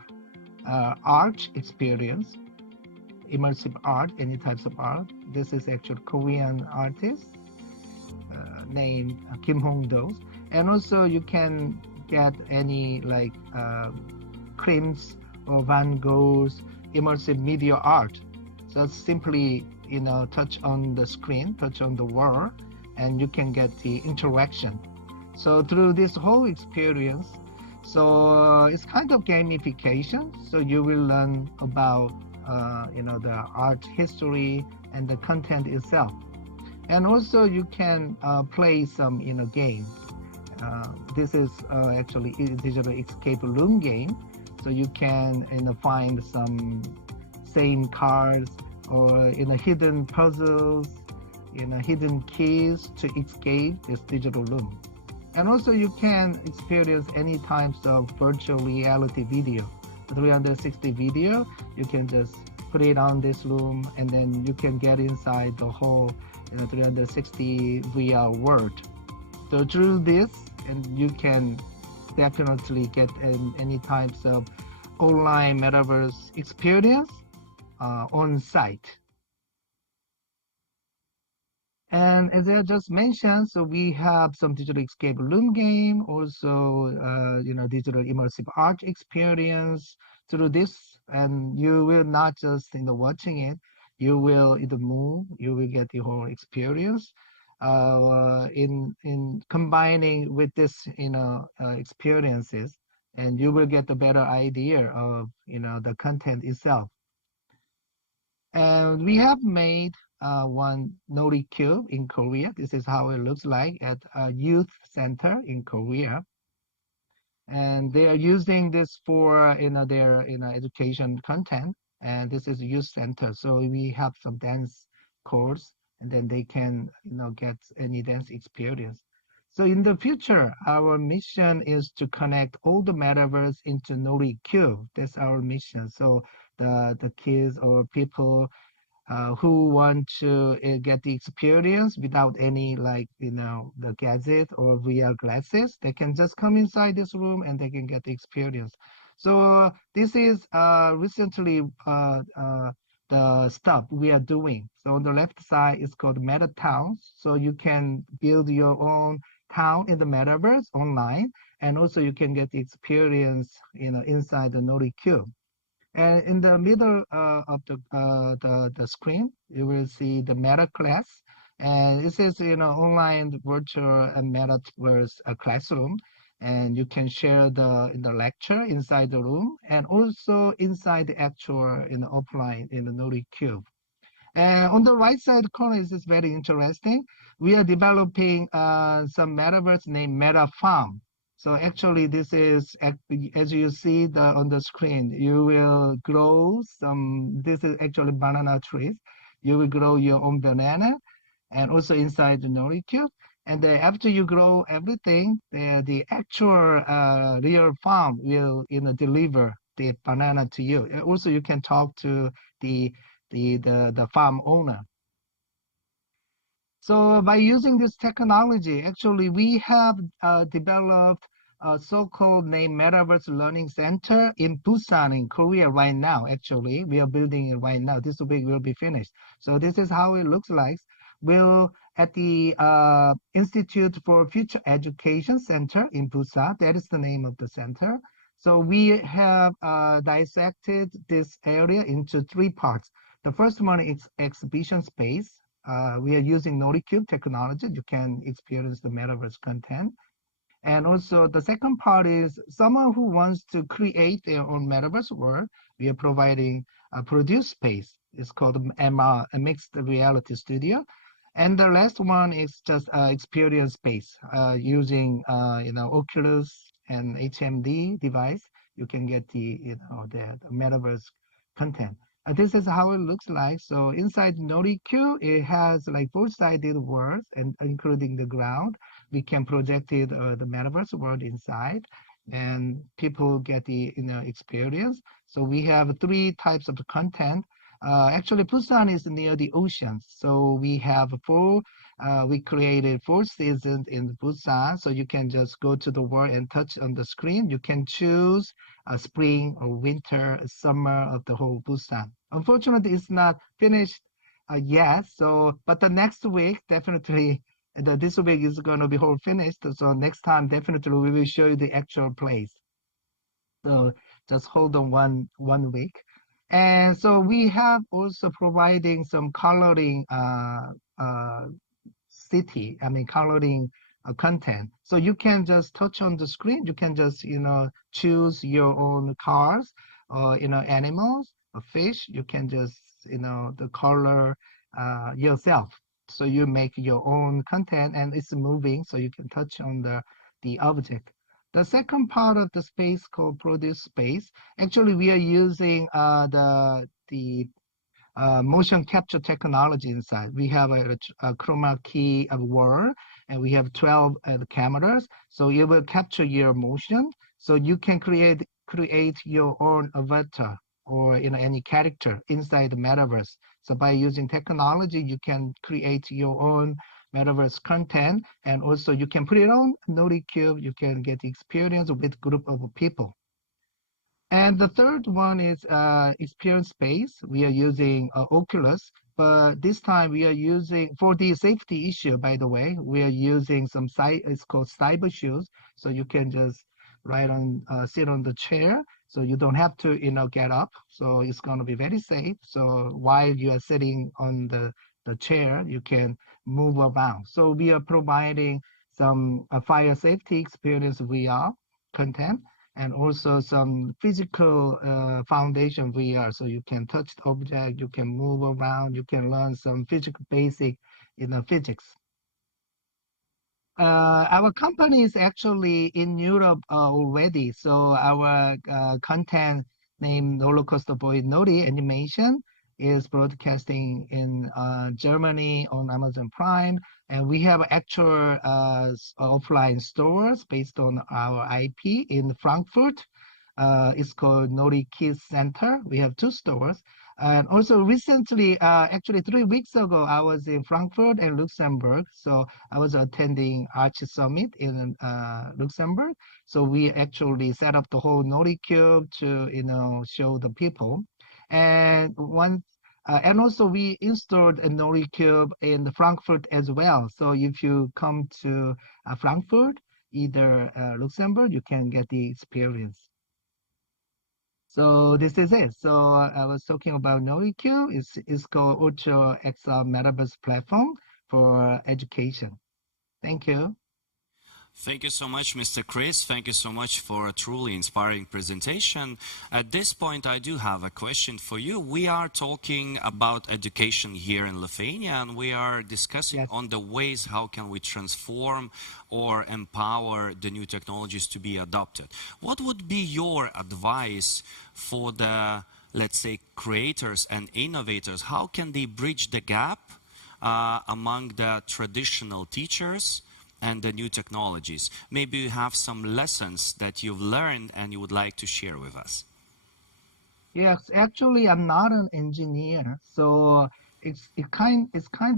art experience, immersive art, any types of art. This is actually Korean artist named Kim Hong-do. And also you can get any like Krim's or Van Gogh's immersive media art. So simply, touch on the screen, touch on the wall, and you can get the interaction. So through this whole experience, so it's kind of gamification. So you will learn about, the art history and the content itself. And also you can play some, game. This is actually a digital escape room game. So you can find some same cards or hidden puzzles, hidden keys to escape this digital room. And also you can experience any types of virtual reality video. 360 video, you can just put it on this room and then you can get inside the whole 360 VR world. So through this, and you can definitely get any types of online metaverse experience on site. And as I just mentioned, so we have some digital escape room game, also digital immersive art experience through this, and you will not just watching it, you will either move, you will get the whole experience. In combining with this experiences, and you will get a better idea of the content itself. And we have made one NotiCube in Korea. This is how it looks like at a youth center in Korea, and they are using this for their education content. And this is a youth center, so we have some dance course, and then they can get any dance experience. So in the future, our mission is to connect all the metaverse into NotiCube. That's our mission. So the kids or people who want to get the experience without any the gadget or VR glasses, they can just come inside this room and they can get the experience. So this is recently the stuff we are doing. So on the left side is called Meta Towns. So you can build your own town in the metaverse online, and also you can get the experience inside the NotiCube. And in the middle of the screen, you will see the Meta class, and it says online virtual and metaverse classroom, and you can share the lecture inside the room and also inside the actual offline in the NotiCube. And on the right side corner, this is very interesting. We are developing some metaverse named Meta Farm. So actually, this is, as you see on the screen, you will grow some, this is actually banana trees. You will grow your own banana, and also inside the NotiCube. And then after you grow everything, the actual real farm will deliver the banana to you. And also, you can talk to the farm owner. So by using this technology, actually, we have developed a so-called named Metaverse Learning Center in Busan in Korea right now. Actually, we are building it right now. This week will be finished. So this is how it looks like. We'll at the Institute for Future Education Center in Busan. That is the name of the center. So we have dissected this area into 3 parts. The first one is exhibition space. We are using NotiCube technology. You can experience the metaverse content. And also the second part is someone who wants to create their own metaverse world. We are providing a produce space. It's called MR, a mixed reality studio. And the last one is just experience space using Oculus and HMD device. you can get the metaverse content. This is how it looks like. So inside NotiQ, it has like four-sided words and including the ground. We can project it, the metaverse world inside, and people get the experience. So we have three types of content. Actually, Busan is near the ocean, so we have we created 4 seasons in Busan, so you can just go to the world and touch on the screen. You can choose spring or winter, summer of the whole Busan. Unfortunately, it's not finished yet, but the next week, definitely, this week is going to be whole finished, so next time, definitely, we will show you the actual place. So just hold on one week. And so we have also providing some coloring coloring content. So you can just touch on the screen. You can just, choose your own cars or, animals or fish. You can just, the color yourself. So you make your own content and it's moving. So you can touch on the object. The second part of the space called produce space, actually we are using the motion capture technology inside. We have a chroma key of world, and we have 12 cameras. So it will capture your motion. So you can create your own avatar or any character inside the metaverse. So by using technology, you can create your own metaverse content, and also you can put it on NotiQ. You can get the experience with group of people. And the third one is experience space. We are using Oculus, but this time we are using, for the safety issue, by the way, we are using it's called cyber shoes. So you can just sit on the chair. So you don't have to, get up. So it's going to be very safe. So while you are sitting on the chair, you can move around. So we are providing some fire safety experience VR content, and also some physical foundation VR. So you can touch the object, you can move around, you can learn some physical basic, physics. Our company is actually in Europe already. So our content named Rollercoaster Boy Noti Animation is broadcasting in Germany on Amazon Prime. And we have actual offline stores based on our IP in Frankfurt. It's called Noti Kids Center. We have 2 stores. And also recently, actually 3 weeks ago, I was in Frankfurt and Luxembourg. So I was attending Arch Summit in Luxembourg. So we actually set up the whole NotiCube to, show the people. And also we installed a NotiCube in Frankfurt as well. So if you come to Frankfurt, either Luxembourg, you can get the experience. So this is it. So I was talking about NotiQ. It's called Ultra XR Metaverse Platform for education. Thank you. Thank you so much, Mr. Chris. Thank you so much for a truly inspiring presentation. At this point, I do have a question for you. We are talking about education here in Lithuania, and we are discussing on the ways how can we transform or empower the new technologies to be adopted. What would be your advice for the, let's say, creators and innovators? How can they bridge the gap among the traditional teachers and the new technologies? Maybe you have some lessons that you've learned and you would like to share with us. Yes, actually, I'm not an engineer, so it's kind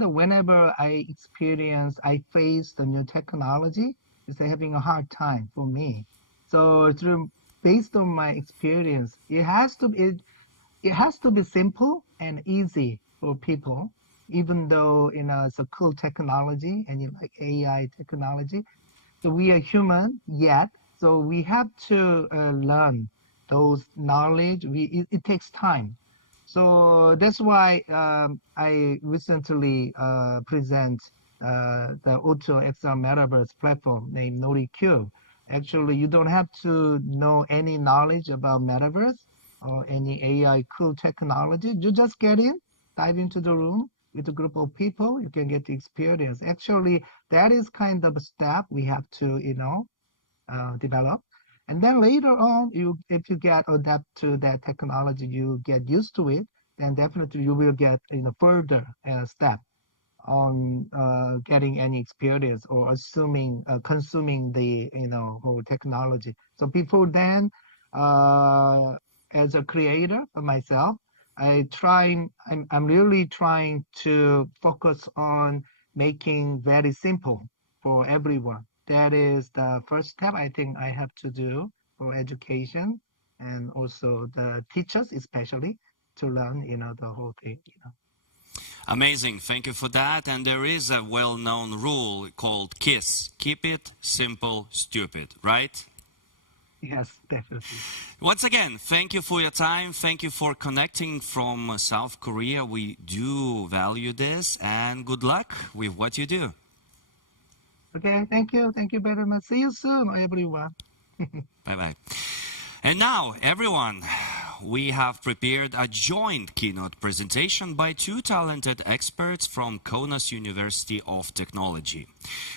of whenever I face the new technology, it's having a hard time for me. So based on my experience, it has to be simple and easy for people. Even though it's a cool technology and you like AI technology, so we are human yet. So we have to learn those knowledge. It takes time. So that's why I recently present the Auto XR Metaverse platform named NotiQ. Actually, you don't have to know any knowledge about Metaverse or any AI cool technology. You just get in, dive into the room with a group of people, you can get the experience. Actually, that is kind of a step we have to, develop. And then later on, if you get adapt to that technology, you get used to it, then definitely you will get further step on getting any experience or consuming the whole technology. So before then, as a creator for myself, I'm really trying to focus on making very simple for everyone. That is the first step I think I have to do for education and also the teachers especially to learn the whole thing. Amazing, thank you for that. And there is a well-known rule called KISS, keep it simple, stupid, right? Yes, definitely. Once again, thank you for your time. Thank you for connecting from South Korea. We do value this, and good luck with what you do. Okay, thank you. Thank you very much. See you soon, everyone. Bye-bye. And now, everyone, we have prepared a joint keynote presentation by two talented experts from Kaunas University of Technology.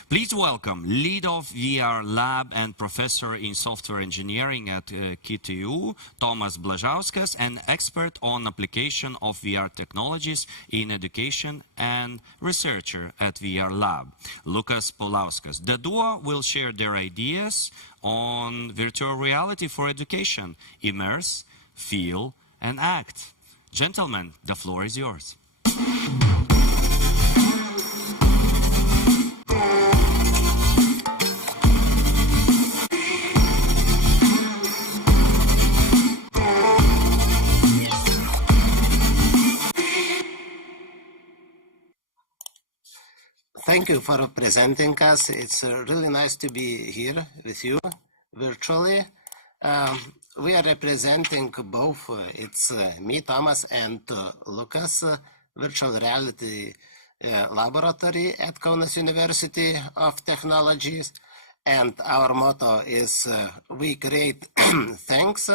Please welcome lead of VR Lab and professor in software engineering at KTU, Tomas Blažauskas, and expert on application of VR technologies in education and researcher at VR Lab, Lukas Paulauskas. The duo will share their ideas on virtual reality for education, immerse, feel, and act. Gentlemen, the floor is yours. Thank you for presenting us. It's really nice to be here with you virtually. We are representing both, it's me, Thomas, and Lucas, virtual reality laboratory at Kaunas University of Technologies. And our motto is we create things.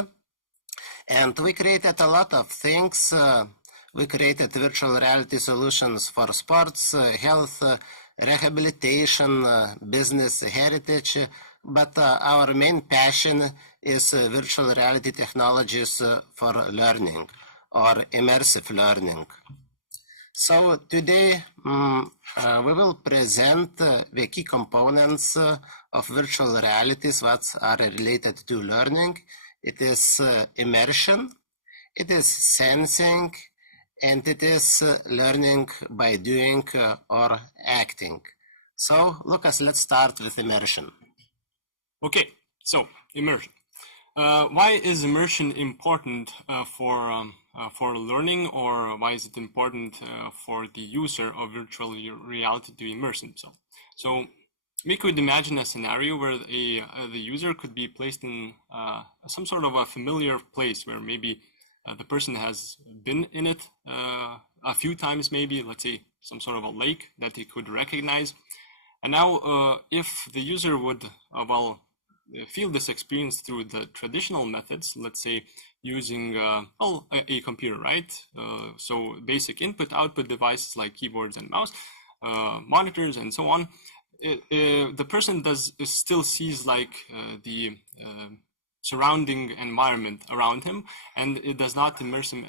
And we created a lot of things. We created virtual reality solutions for sports, health, rehabilitation, business, heritage. But our main passion is virtual reality technologies for learning or immersive learning. So today we will present the key components of virtual realities that are related to learning. It is immersion, it is sensing, and it is learning by doing or acting. So Lucas, let's start with immersion. Okay, so immersion. Why is immersion important for learning, or why is it important for the user of virtual reality to immerse himself? So we could imagine a scenario where the user could be placed in some sort of a familiar place where maybe the person has been in it a few times, maybe, let's say, some sort of a lake that he could recognize. And now if the user would, feel this experience through the traditional methods, let's say using a computer, right? So basic input-output devices like keyboards and mouse, monitors and so on, the person still sees like the surrounding environment around him, and it does not immerse him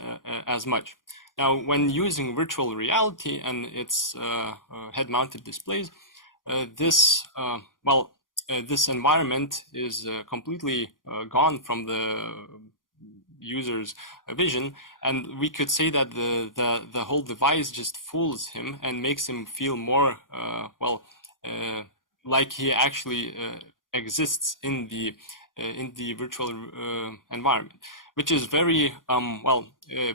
as much. Now, when using virtual reality and its head-mounted displays, this environment is completely gone from the user's vision, and we could say that the whole device just fools him and makes him feel more like he actually exists in the virtual environment, which is very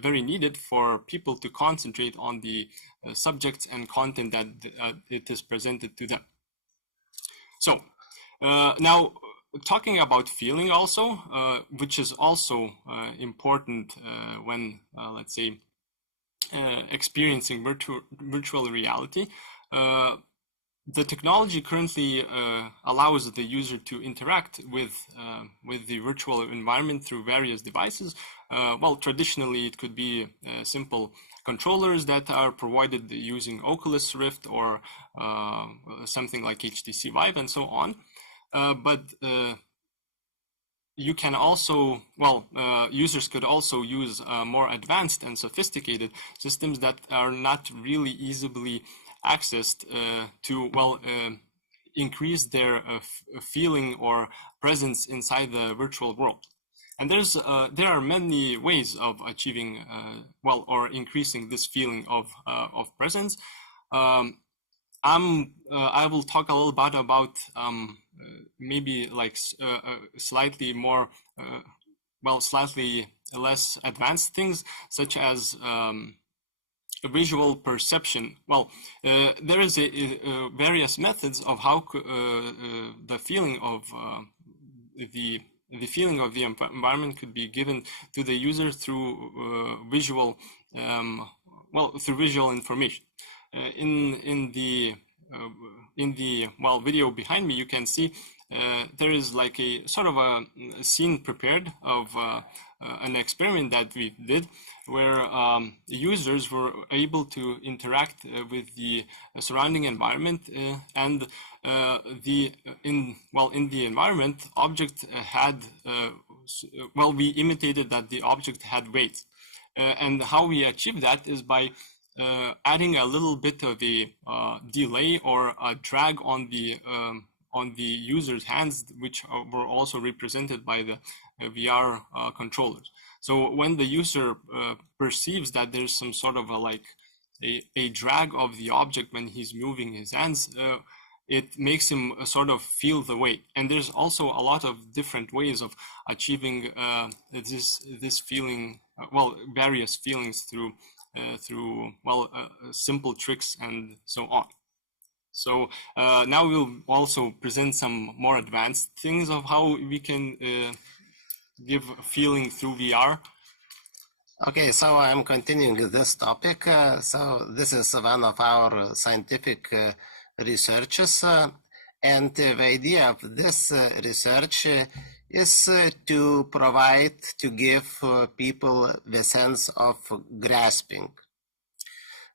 very needed for people to concentrate on the subjects and content that it is presented to them. So now, talking about feeling also, which is also important when, let's say, experiencing virtual reality. The technology currently allows the user to interact with the virtual environment through various devices. Traditionally, it could be simple controllers that are provided using Oculus Rift or something like HTC Vive and so on. But you can also, users could also use more advanced and sophisticated systems that are not really easily accessed to, increase their feeling or presence inside the virtual world. And there are many ways of achieving, or increasing this feeling of presence. I will talk a little bit about maybe like slightly more, slightly less advanced things, such as visual perception. There is various methods of how the feeling of the environment could be given to the user through visual, through visual information. In the video behind me, you can see there is like a sort of a scene prepared of an experiment that we did, where users were able to interact with the surrounding environment, and in the environment, object had we imitated that the object had weight, and how we achieved that is by adding a little bit of a delay or a drag on the user's hands, which were also represented by the VR controllers. So when the user perceives that there's some sort of a drag of the object when he's moving his hands, it makes him sort of feel the weight. And there's also a lot of different ways of achieving this feeling, various feelings through simple tricks and so on. So now we'll also present some more advanced things of how we can give a feeling through VR. Okay, so I'm continuing this topic. So this is one of our scientific researches, and the idea of this research is to give people the sense of grasping.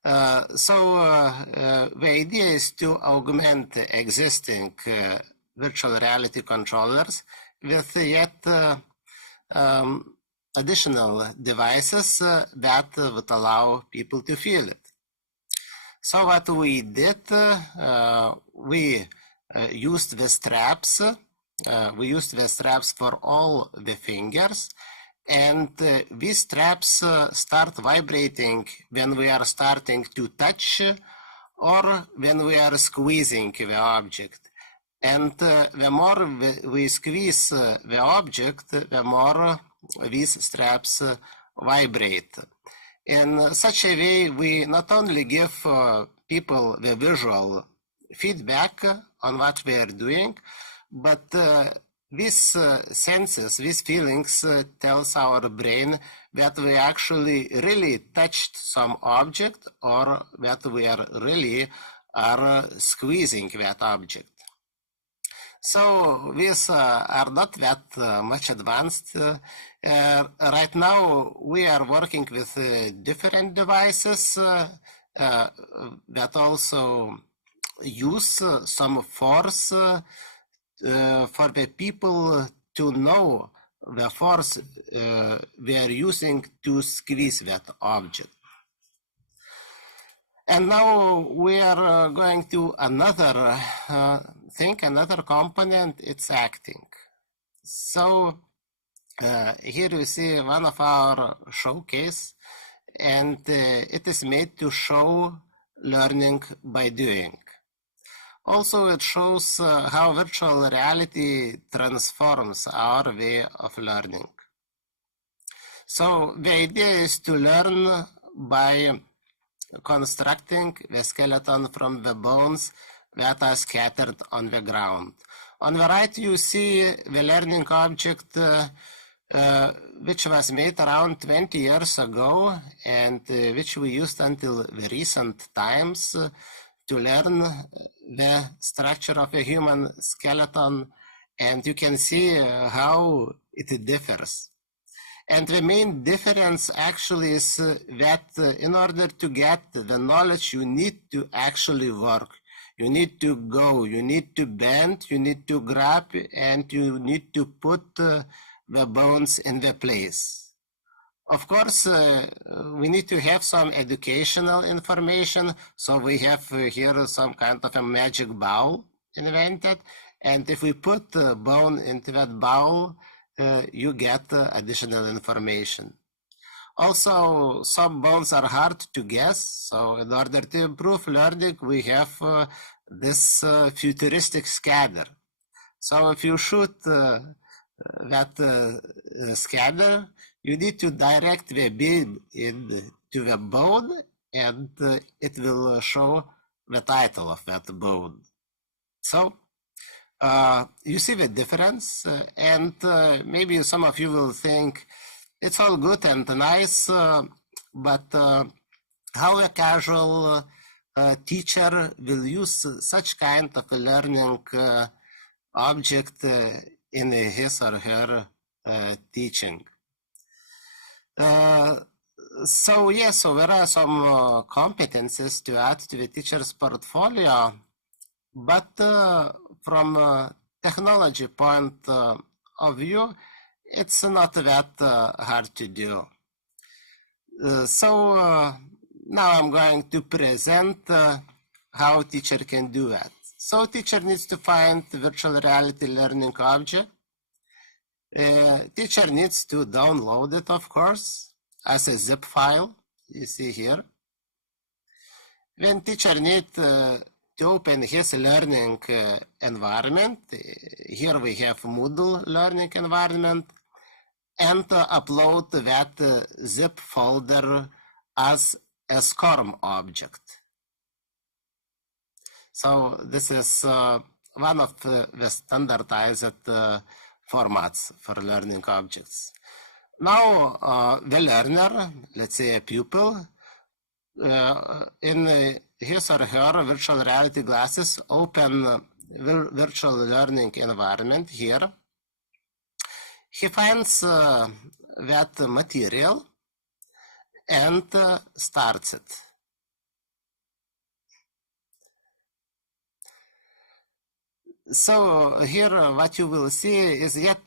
The idea is to augment existing virtual reality controllers with yet additional devices that would allow people to feel it. So what we did, we used the straps. We used the straps for all the fingers, and these straps start vibrating when we are starting to touch or when we are squeezing the object. And the more we squeeze the object, the more these straps vibrate. In such a way, we not only give people the visual feedback on what we are doing, but these senses, these feelings tells our brain that we actually really touched some object, or that we are really squeezing that object. So these are not that much advanced. Right now we are working with different devices that also use some force for the people to know the force we are using to squeeze that object. And now we are going to another another component, it's acting. So here we see one of our showcase, and it is made to show learning by doing. Also, it shows how virtual reality transforms our way of learning. So the idea is to learn by constructing the skeleton from the bones that are scattered on the ground. On the right, you see the learning object which was made around 20 years ago, and which we used until the recent times to learn the structure of a human skeleton, and you can see how it differs. And the main difference actually is that in order to get the knowledge, you need to actually work. You need to go, you need to bend, you need to grab, and you need to put the bones in the place. Of course, we need to have some educational information. So we have here some kind of a magic bowl invented. And if we put the bone into that bowl, you get additional information. Also, some bones are hard to guess. So in order to improve learning, we have this futuristic scanner. So if you shoot that scanner, you need to direct the beam into the bone, and it will show the title of that bone. So you see the difference, and maybe some of you will think it's all good and nice, but how a casual teacher will use such kind of a learning object in his or her teaching. So there are some competencies to add to the teacher's portfolio, but from a technology point of view, it's not that hard to do. So now I'm going to present how teacher can do that. So teacher needs to find virtual reality learning object. Teacher needs to download it, of course, as a zip file, you see here. Then teacher needs to open his learning environment. Here we have Moodle learning environment, and upload that zip folder as a SCORM object. So this is one of the standardized formats for learning objects. Now the learner, let's say a pupil, in his or her virtual reality glasses, open virtual learning environment here. He finds that material and starts it. So here what you will see is yet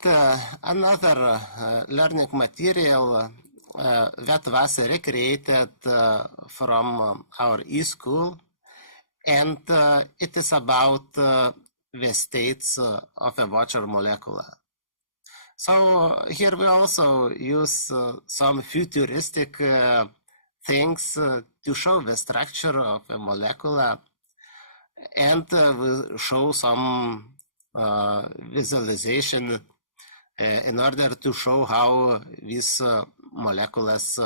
another learning material that was recreated from our e-school, and it is about the states of a water molecule. So here we also use some futuristic things to show the structure of a molecule, and we show some visualization in order to show how these molecules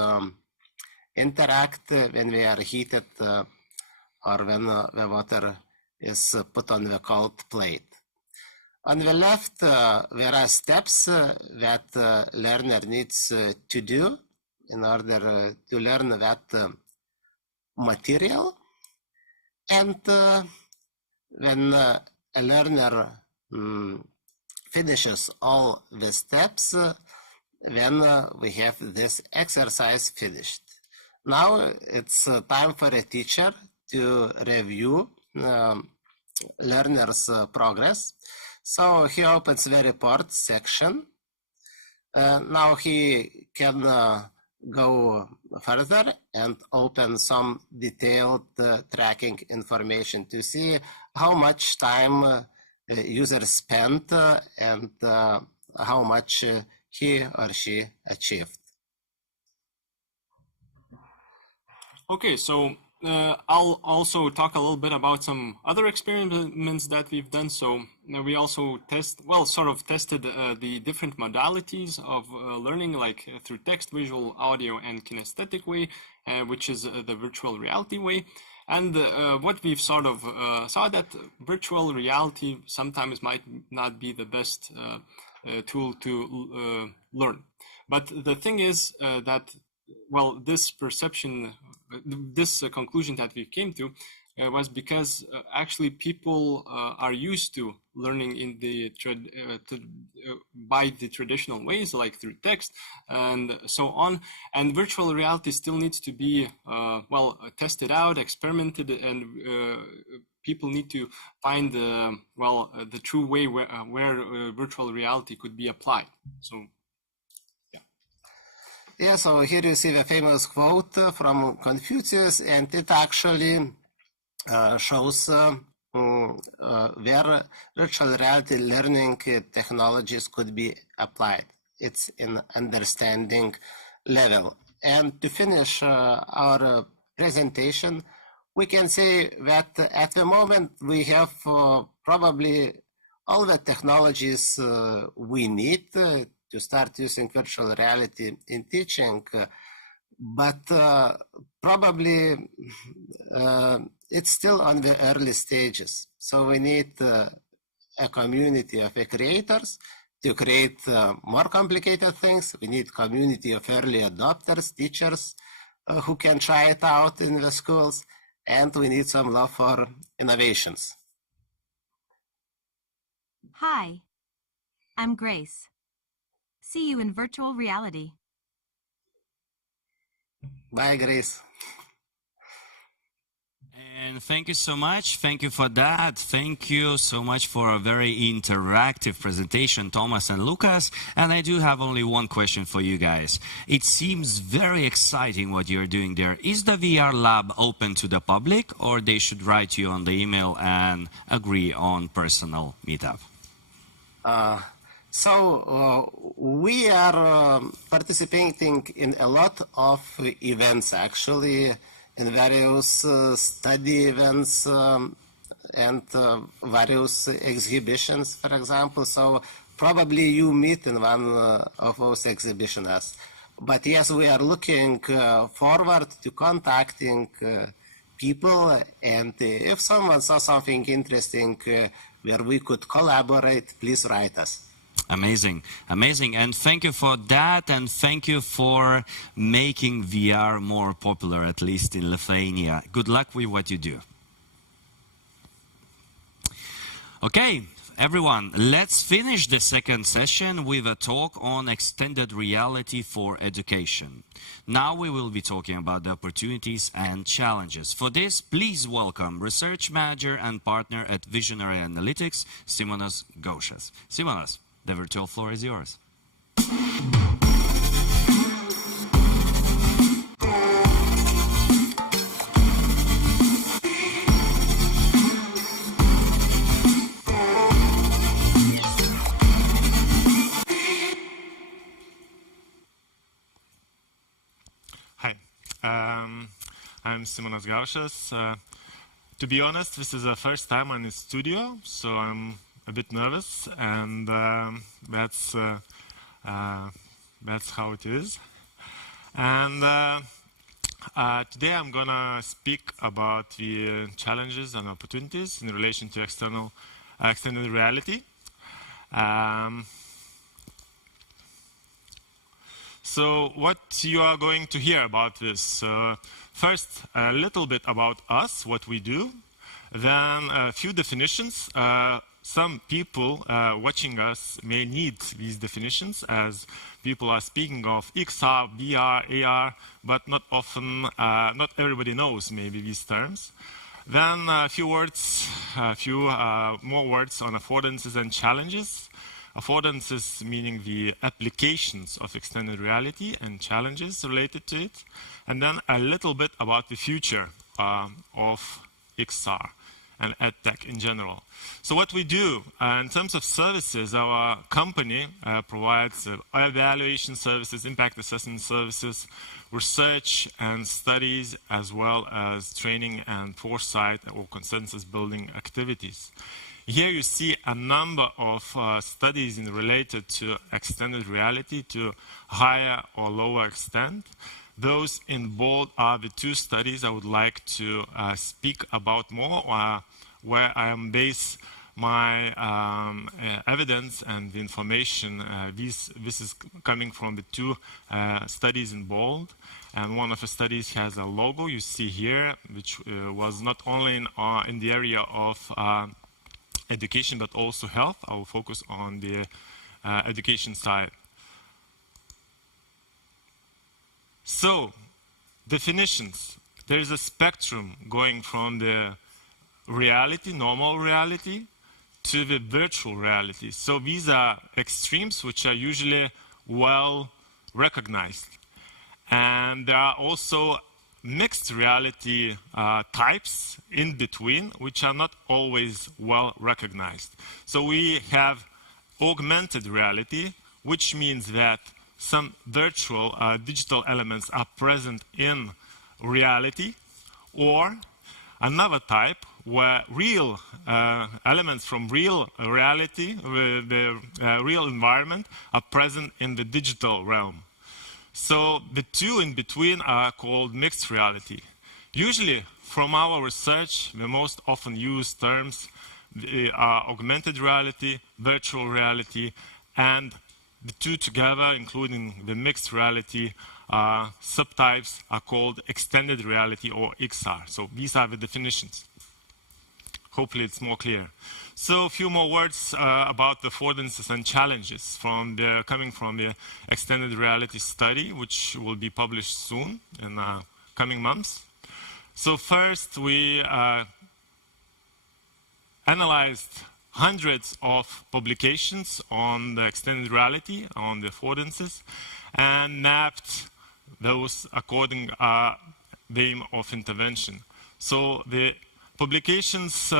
interact when they are heated or when the water is put on the cold plate. On the left, there are steps that learner needs to do in order to learn that material. And when a learner finishes all the steps, then we have this exercise finished. Now it's time for a teacher to review learner's progress. So he opens the report section. Now he can go further and open some detailed tracking information to see how much time user spent and how much he or she achieved. Okay, so I'll also talk a little bit about some other experiments that we've done. So we also tested the different modalities of learning, like through text, visual, audio, and kinesthetic way, which is the virtual reality way. And what we've sort of saw that virtual reality sometimes might not be the best tool to learn. But the thing is that, well, this conclusion that we came to was because actually people are used to learning in the by the traditional ways, like through text and so on. And virtual reality still needs to be tested out, experimented, and people need to find the true way where virtual reality could be applied. So Yeah, so here you see the famous quote from Confucius, and it actually shows where virtual reality learning technologies could be applied. It's in understanding level. And to finish our presentation, we can say that at the moment we have probably all the technologies we need to start using virtual reality in teaching, but probably it's still on the early stages. So we need a community of creators to create more complicated things. We need community of early adopters, teachers who can try it out in the schools, and we need some love for innovations. Hi, I'm Grace. See you in virtual reality. Bye, Grace. And thank you so much. Thank you for that. Thank you so much for a very interactive presentation, Thomas and Lucas. And I do have only one question for you guys. It seems very exciting what you're doing there. Is the VR lab open to the public, or they should write you on the email and agree on personal meetup? We are participating in a lot of events, actually, in various study events and various exhibitions, for example. So probably you meet in one of those exhibitions. But yes, we are looking forward to contacting people, and if someone saw something interesting where we could collaborate, please write us. Amazing, amazing. And thank you for that, and thank you for making VR more popular, at least in Lithuania. Good luck with what you do. Okay, everyone, let's finish the second session with a talk on extended reality for education. Now we will be talking about the opportunities and challenges. For this, please welcome Research Manager and Partner at Visionary Analytics, Simonas Gaušas. Simonas, the virtual floor is yours. Hi, I'm Simonas Gaušas. To be honest, this is the first time I'm in the studio, so I'm a bit nervous, and that's how it is. And today I'm gonna speak about the challenges and opportunities in relation to extended reality. So what you are going to hear about this? First, a little bit about us, what we do, then a few definitions. Some people watching us may need these definitions, as people are speaking of XR, VR, AR, but not often, not everybody knows maybe these terms. Then a few more words on affordances and challenges. Affordances meaning the applications of extended reality and challenges related to it. And then a little bit about the future of XR and EdTech in general. So what we do in terms of services, our company provides evaluation services, impact assessment services, research and studies, as well as training and foresight or consensus building activities. Here you see a number of studies related to extended reality to higher or lower extent. Those in bold are the two studies I would like to speak about more, where I am based my evidence and the information. This is coming from the two studies in bold. And one of the studies has a logo you see here, which was not only in the area of education, but also health. I will focus on the education side. So, definitions. There is a spectrum going from the reality, normal reality, to the virtual reality. So these are extremes which are usually well recognized. And there are also mixed reality types in between, which are not always well recognized. So we have augmented reality, which means that some virtual digital elements are present in reality, or another type where real elements from real reality, the real environment, are present in the digital realm. So the two in between are called mixed reality. Usually, from our research, the most often used terms are augmented reality, virtual reality, and the two together, including the mixed reality subtypes, are called extended reality or XR. So these are the definitions. Hopefully it's more clear. So a few more words about the affordances and challenges coming from the extended reality study, which will be published soon in coming months. So first, we analyzed hundreds of publications on the extended reality, on the affordances, and mapped those according to the aim of intervention. So the publications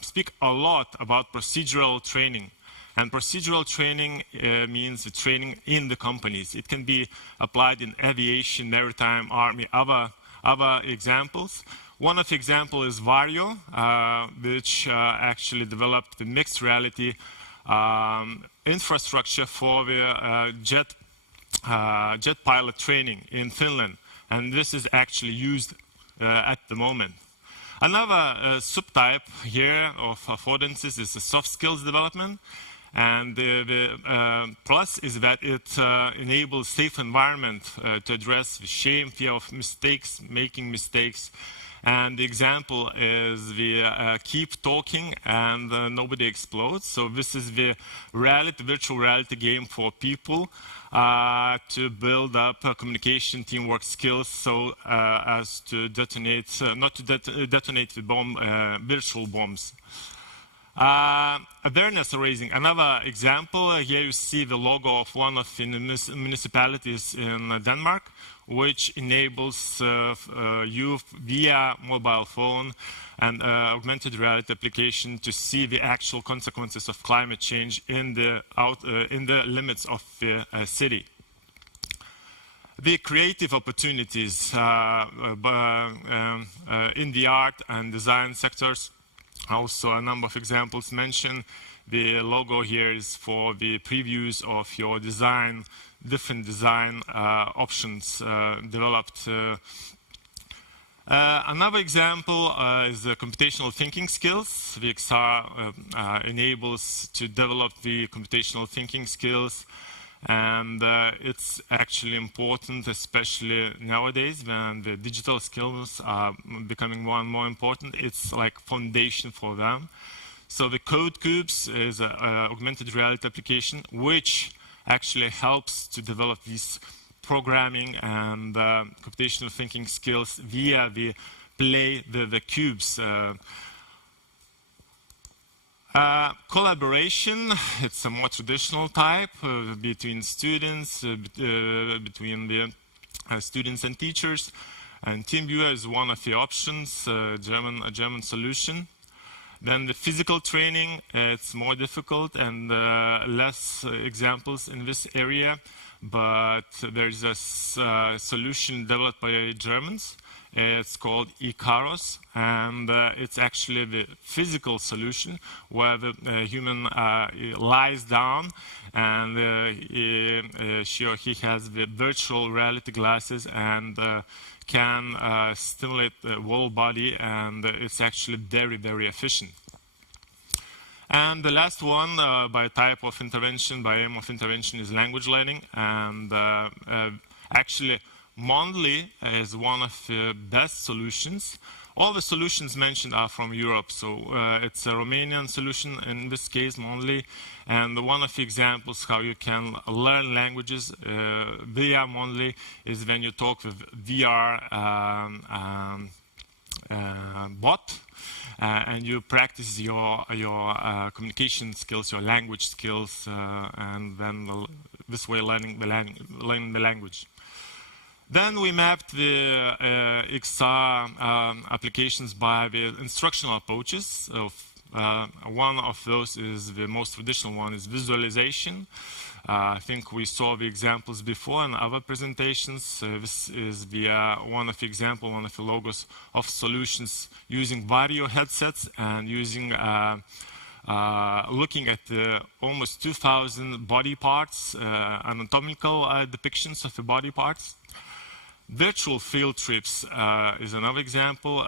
speak a lot about procedural training. And procedural training means the training in the companies. It can be applied in aviation, maritime, army, other examples. One of the examples is Vario, which actually developed the mixed reality infrastructure for the jet pilot training in Finland. And this is actually used at the moment. Another subtype here of affordances is the soft skills development. And the plus is that it enables safe environment to address the shame, fear of mistakes, making mistakes. And the example is the keep talking and nobody explodes. So this is the virtual reality game for people to build up communication, teamwork skills, so as to detonate, not to detonate the bomb, virtual bombs. Awareness raising. Another example, here you see the logo of one of the municipalities in Denmark, which enables youth via mobile phone and augmented reality application to see the actual consequences of climate change in the limits of the city. The creative opportunities in the art and design sectors. Also, a number of examples mentioned. The logo here is for the previews of your design, different design options developed. Another example is the computational thinking skills. The XR enables to develop the computational thinking skills, and it's actually important, especially nowadays when the digital skills are becoming more and more important. It's like foundation for them. So the Code Cubes is an augmented reality application which actually helps to develop these programming and computational thinking skills via the cubes. Collaboration, it's a more traditional type between students, between the students and teachers. And TeamViewer is one of the options, a German solution. Then the physical training, it's more difficult and less examples in this area. But there's a solution developed by Germans. It's called Ikaros, and it's actually the physical solution where the human lies down and she or he has the virtual reality glasses and can stimulate the whole body, and it's actually very, very efficient. And the last one, by type of intervention, by aim of intervention, is language learning. And actually, Mondly is one of the best solutions. All the solutions mentioned are from Europe, so it's a Romanian solution in this case, Mondly. And one of the examples how you can learn languages via Mondly is when you talk with VR bot. And you practice your communication skills, your language skills, and then this way learning the language. Then we mapped the XR applications by the instructional approaches. One of those is the most traditional one, is visualization. I think we saw the examples before in other presentations. This is one of the logos of solutions using video headsets and using looking at the almost 2,000 body parts, anatomical depictions of the body parts. Virtual field trips is another example,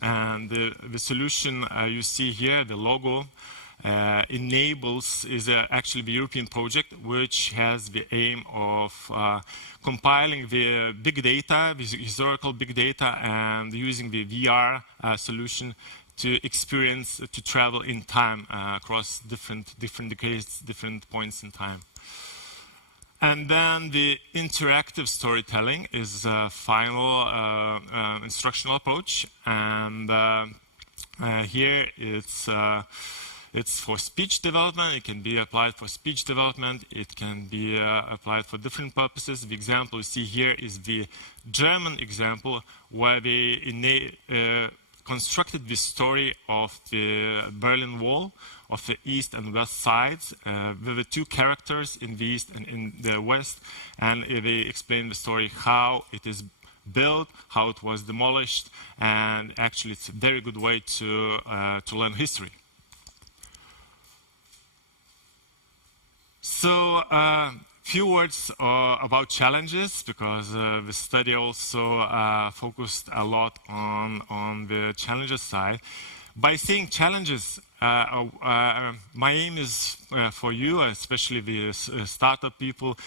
and the solution you see here, the logo, is actually the European project, which has the aim of compiling the big data, the historical big data, and using the VR solution to travel in time across different decades, different points in time. And then the interactive storytelling is a final instructional approach, and here it's for speech development. It can be applied for speech development. It can be applied for different purposes. The example you see here is the German example, where they constructed the story of the Berlin Wall, of the east and west sides, with the two characters in the east and in the west, and they explain the story, how it is built, how it was demolished, and actually it's a very good way to learn history. So, few words about challenges, because the study also focused a lot on the challenges side. By saying challenges, my aim is for you, especially the startup people,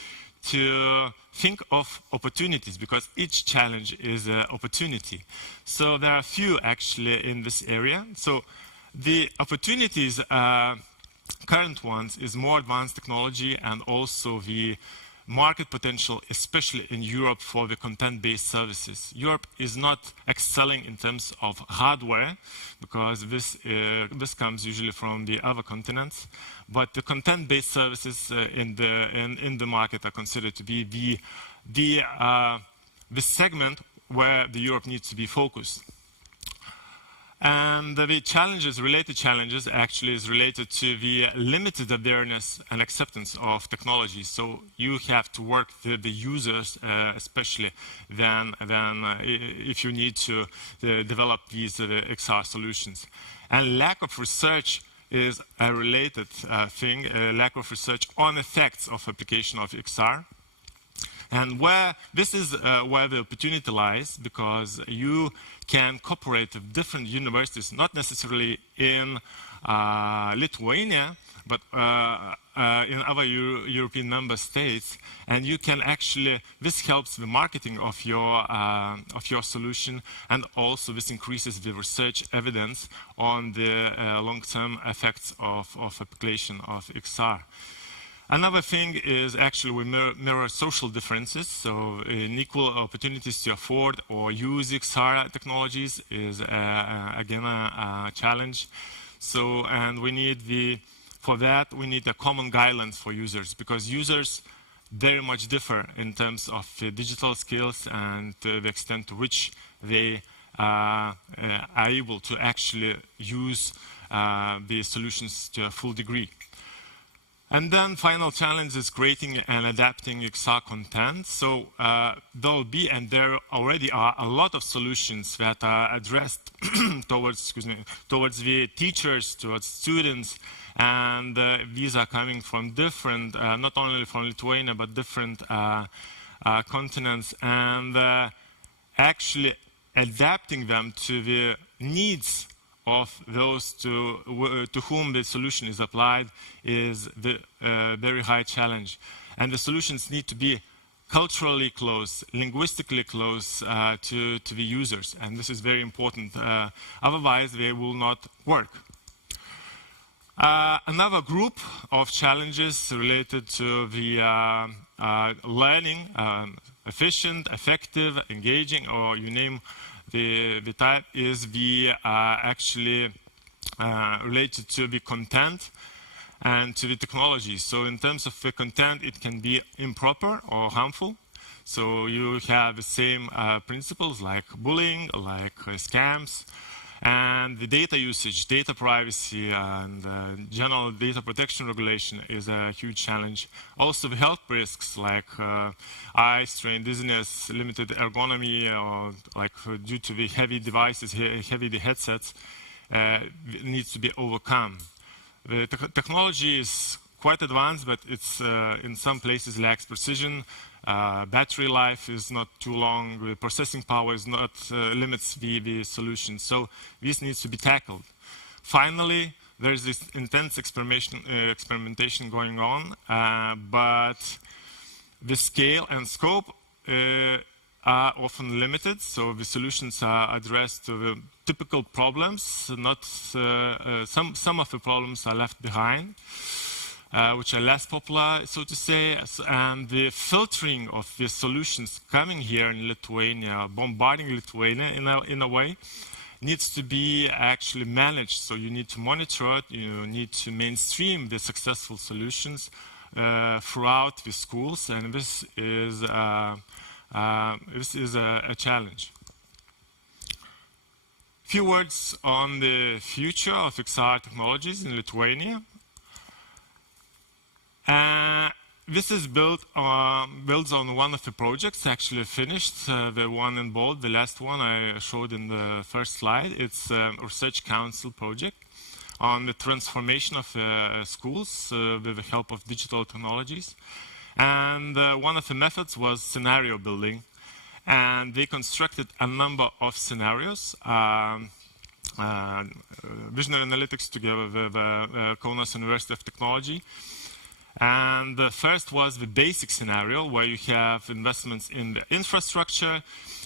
to think of opportunities, because each challenge is an opportunity. So there are a few actually in this area. So the opportunities, current ones, is more advanced technology and also the market potential, especially in Europe, for the content-based services. Europe is not excelling in terms of hardware, because this comes usually from the other continents. But the content-based services in the market are considered to be the segment where the Europe needs to be focused. And the challenges, related challenges, actually is related to the limited awareness and acceptance of technology. So you have to work with the users, especially than if you need to develop these XR solutions. And lack of research is a related thing, lack of research on effects of application of XR. And this is where the opportunity lies, because you can cooperate with different universities, not necessarily in Lithuania, but in other European member states, and you can actually, this helps the marketing of your solution, and also this increases the research evidence on the long-term effects of application of XR. Another thing is actually we mirror social differences, so unequal opportunities to afford or use XR technologies is again a challenge. So, and we need for that we need a common guidelines for users, because users very much differ in terms of digital skills and the extent to which they are able to actually use the solutions to a full degree. And then final challenge is creating and adapting XR content. So there'll be, and there already are, a lot of solutions that are addressed towards the teachers, towards students, and these are coming from different, not only from Lithuania, but different continents, and actually adapting them to the needs of those to whom the solution is applied is the very high challenge. And the solutions need to be culturally close, linguistically close to the users, and this is very important. Otherwise, they will not work. Another group of challenges related to the learning, efficient, effective, engaging, or you name the type, is actually related to the content and to the technology. So in terms of the content, it can be improper or harmful. So you have the same principles like bullying, like scams, and the data usage, data privacy, and general data protection regulation is a huge challenge. Also the health risks like eye strain, dizziness, limited ergonomy, or like due to the heavy devices, heavy headsets, needs to be overcome. The technology is quite advanced, but it's in some places lacks precision. Battery life is not too long. The processing power is not limits the solution. So this needs to be tackled. Finally, there's this intense experimentation going on, but the scale and scope are often limited. So the solutions are addressed to the typical problems. Not some of the problems are left behind. Which are less popular, so to say, and the filtering of the solutions coming here in Lithuania, bombarding Lithuania in a way, needs to be actually managed. So you need to monitor it, you need to mainstream the successful solutions throughout the schools, and this is a challenge. Few words on the future of XR technologies in Lithuania. This is builds on one of the projects actually finished, the one in bold, the last one I showed in the first slide. It's a research council project on the transformation of schools with the help of digital technologies. And one of the methods was scenario building. And they constructed a number of scenarios, visionary analytics together with Kaunas University of Technology. And the first was the basic scenario, where you have investments in the infrastructure,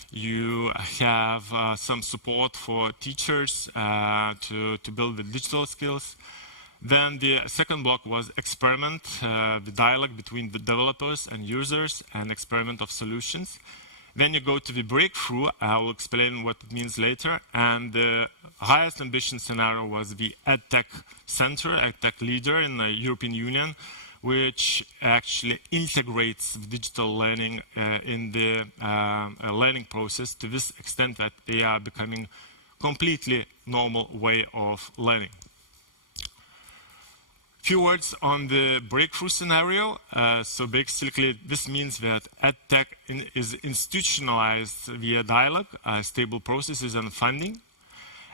you have some support for teachers to build the digital skills. Then the second block was experiment, the dialogue between the developers and users, and experiment of solutions. Then you go to the breakthrough. I will explain what it means later. And the highest ambition scenario was the EdTech Center, EdTech leader in the European Union, which actually integrates digital learning in the learning process to this extent that they are becoming completely normal way of learning. Few words on the breakthrough scenario. So basically, this means that EdTech is institutionalized via dialogue, stable processes and funding.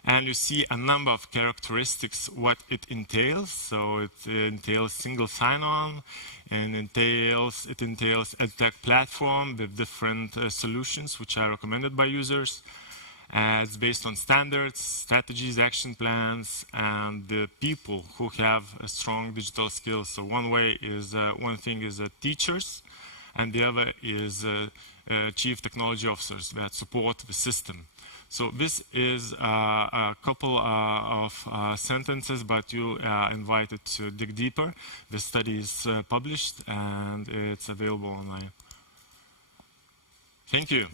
And you see a number of characteristics, what it entails. So it entails single sign-on, and it entails EdTech platform with different solutions which are recommended by users. It's based on standards, strategies, action plans, and the people who have strong digital skills. So one thing is teachers, and the other is chief technology officers that support the system. So this is a couple of sentences, but you are invited to dig deeper. The study is published and it's available online. Thank you.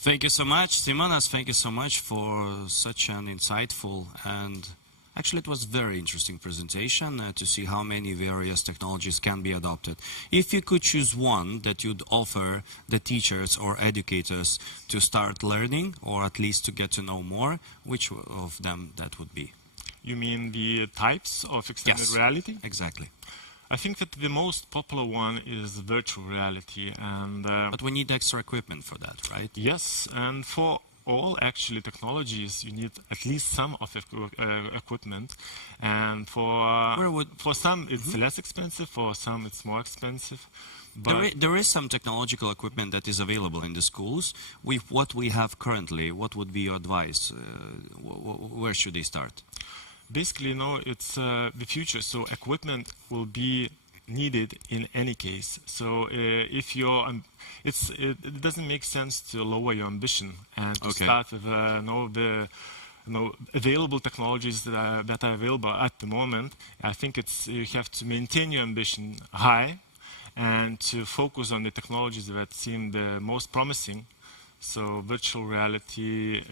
Thank you so much, Simonas. Thank you so much for such an insightful and actually it was a very interesting presentation to see how many various technologies can be adopted. If you could choose one that you'd offer the teachers or educators to start learning or at least to get to know more, which of them that would be? You mean the types of extended reality? Exactly. I think that the most popular one is virtual reality, and but we need extra equipment for that, right? Yes, and for all actually technologies, you need at least some of equipment, and for some it's less expensive, for some it's more expensive. But there is some technological equipment that is available in the schools. With what we have currently, what would be your advice? Where should they start? Basically, it's the future, so equipment will be needed in any case. So if it doesn't make sense to lower your ambition and to start with the available technologies that are available at the moment. I think you have to maintain your ambition high and to focus on the technologies that seem the most promising. So virtual reality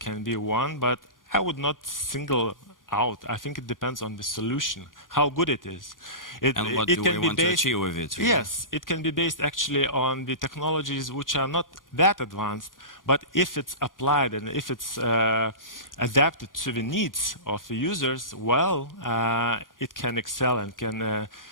can be one, but I would not single out. I think it depends on the solution, how good it is. And what do we want to achieve with it? Really? Yes, it can be based actually on the technologies which are not that advanced, but if it's applied and if it's adapted to the needs of the users, well, it can excel and can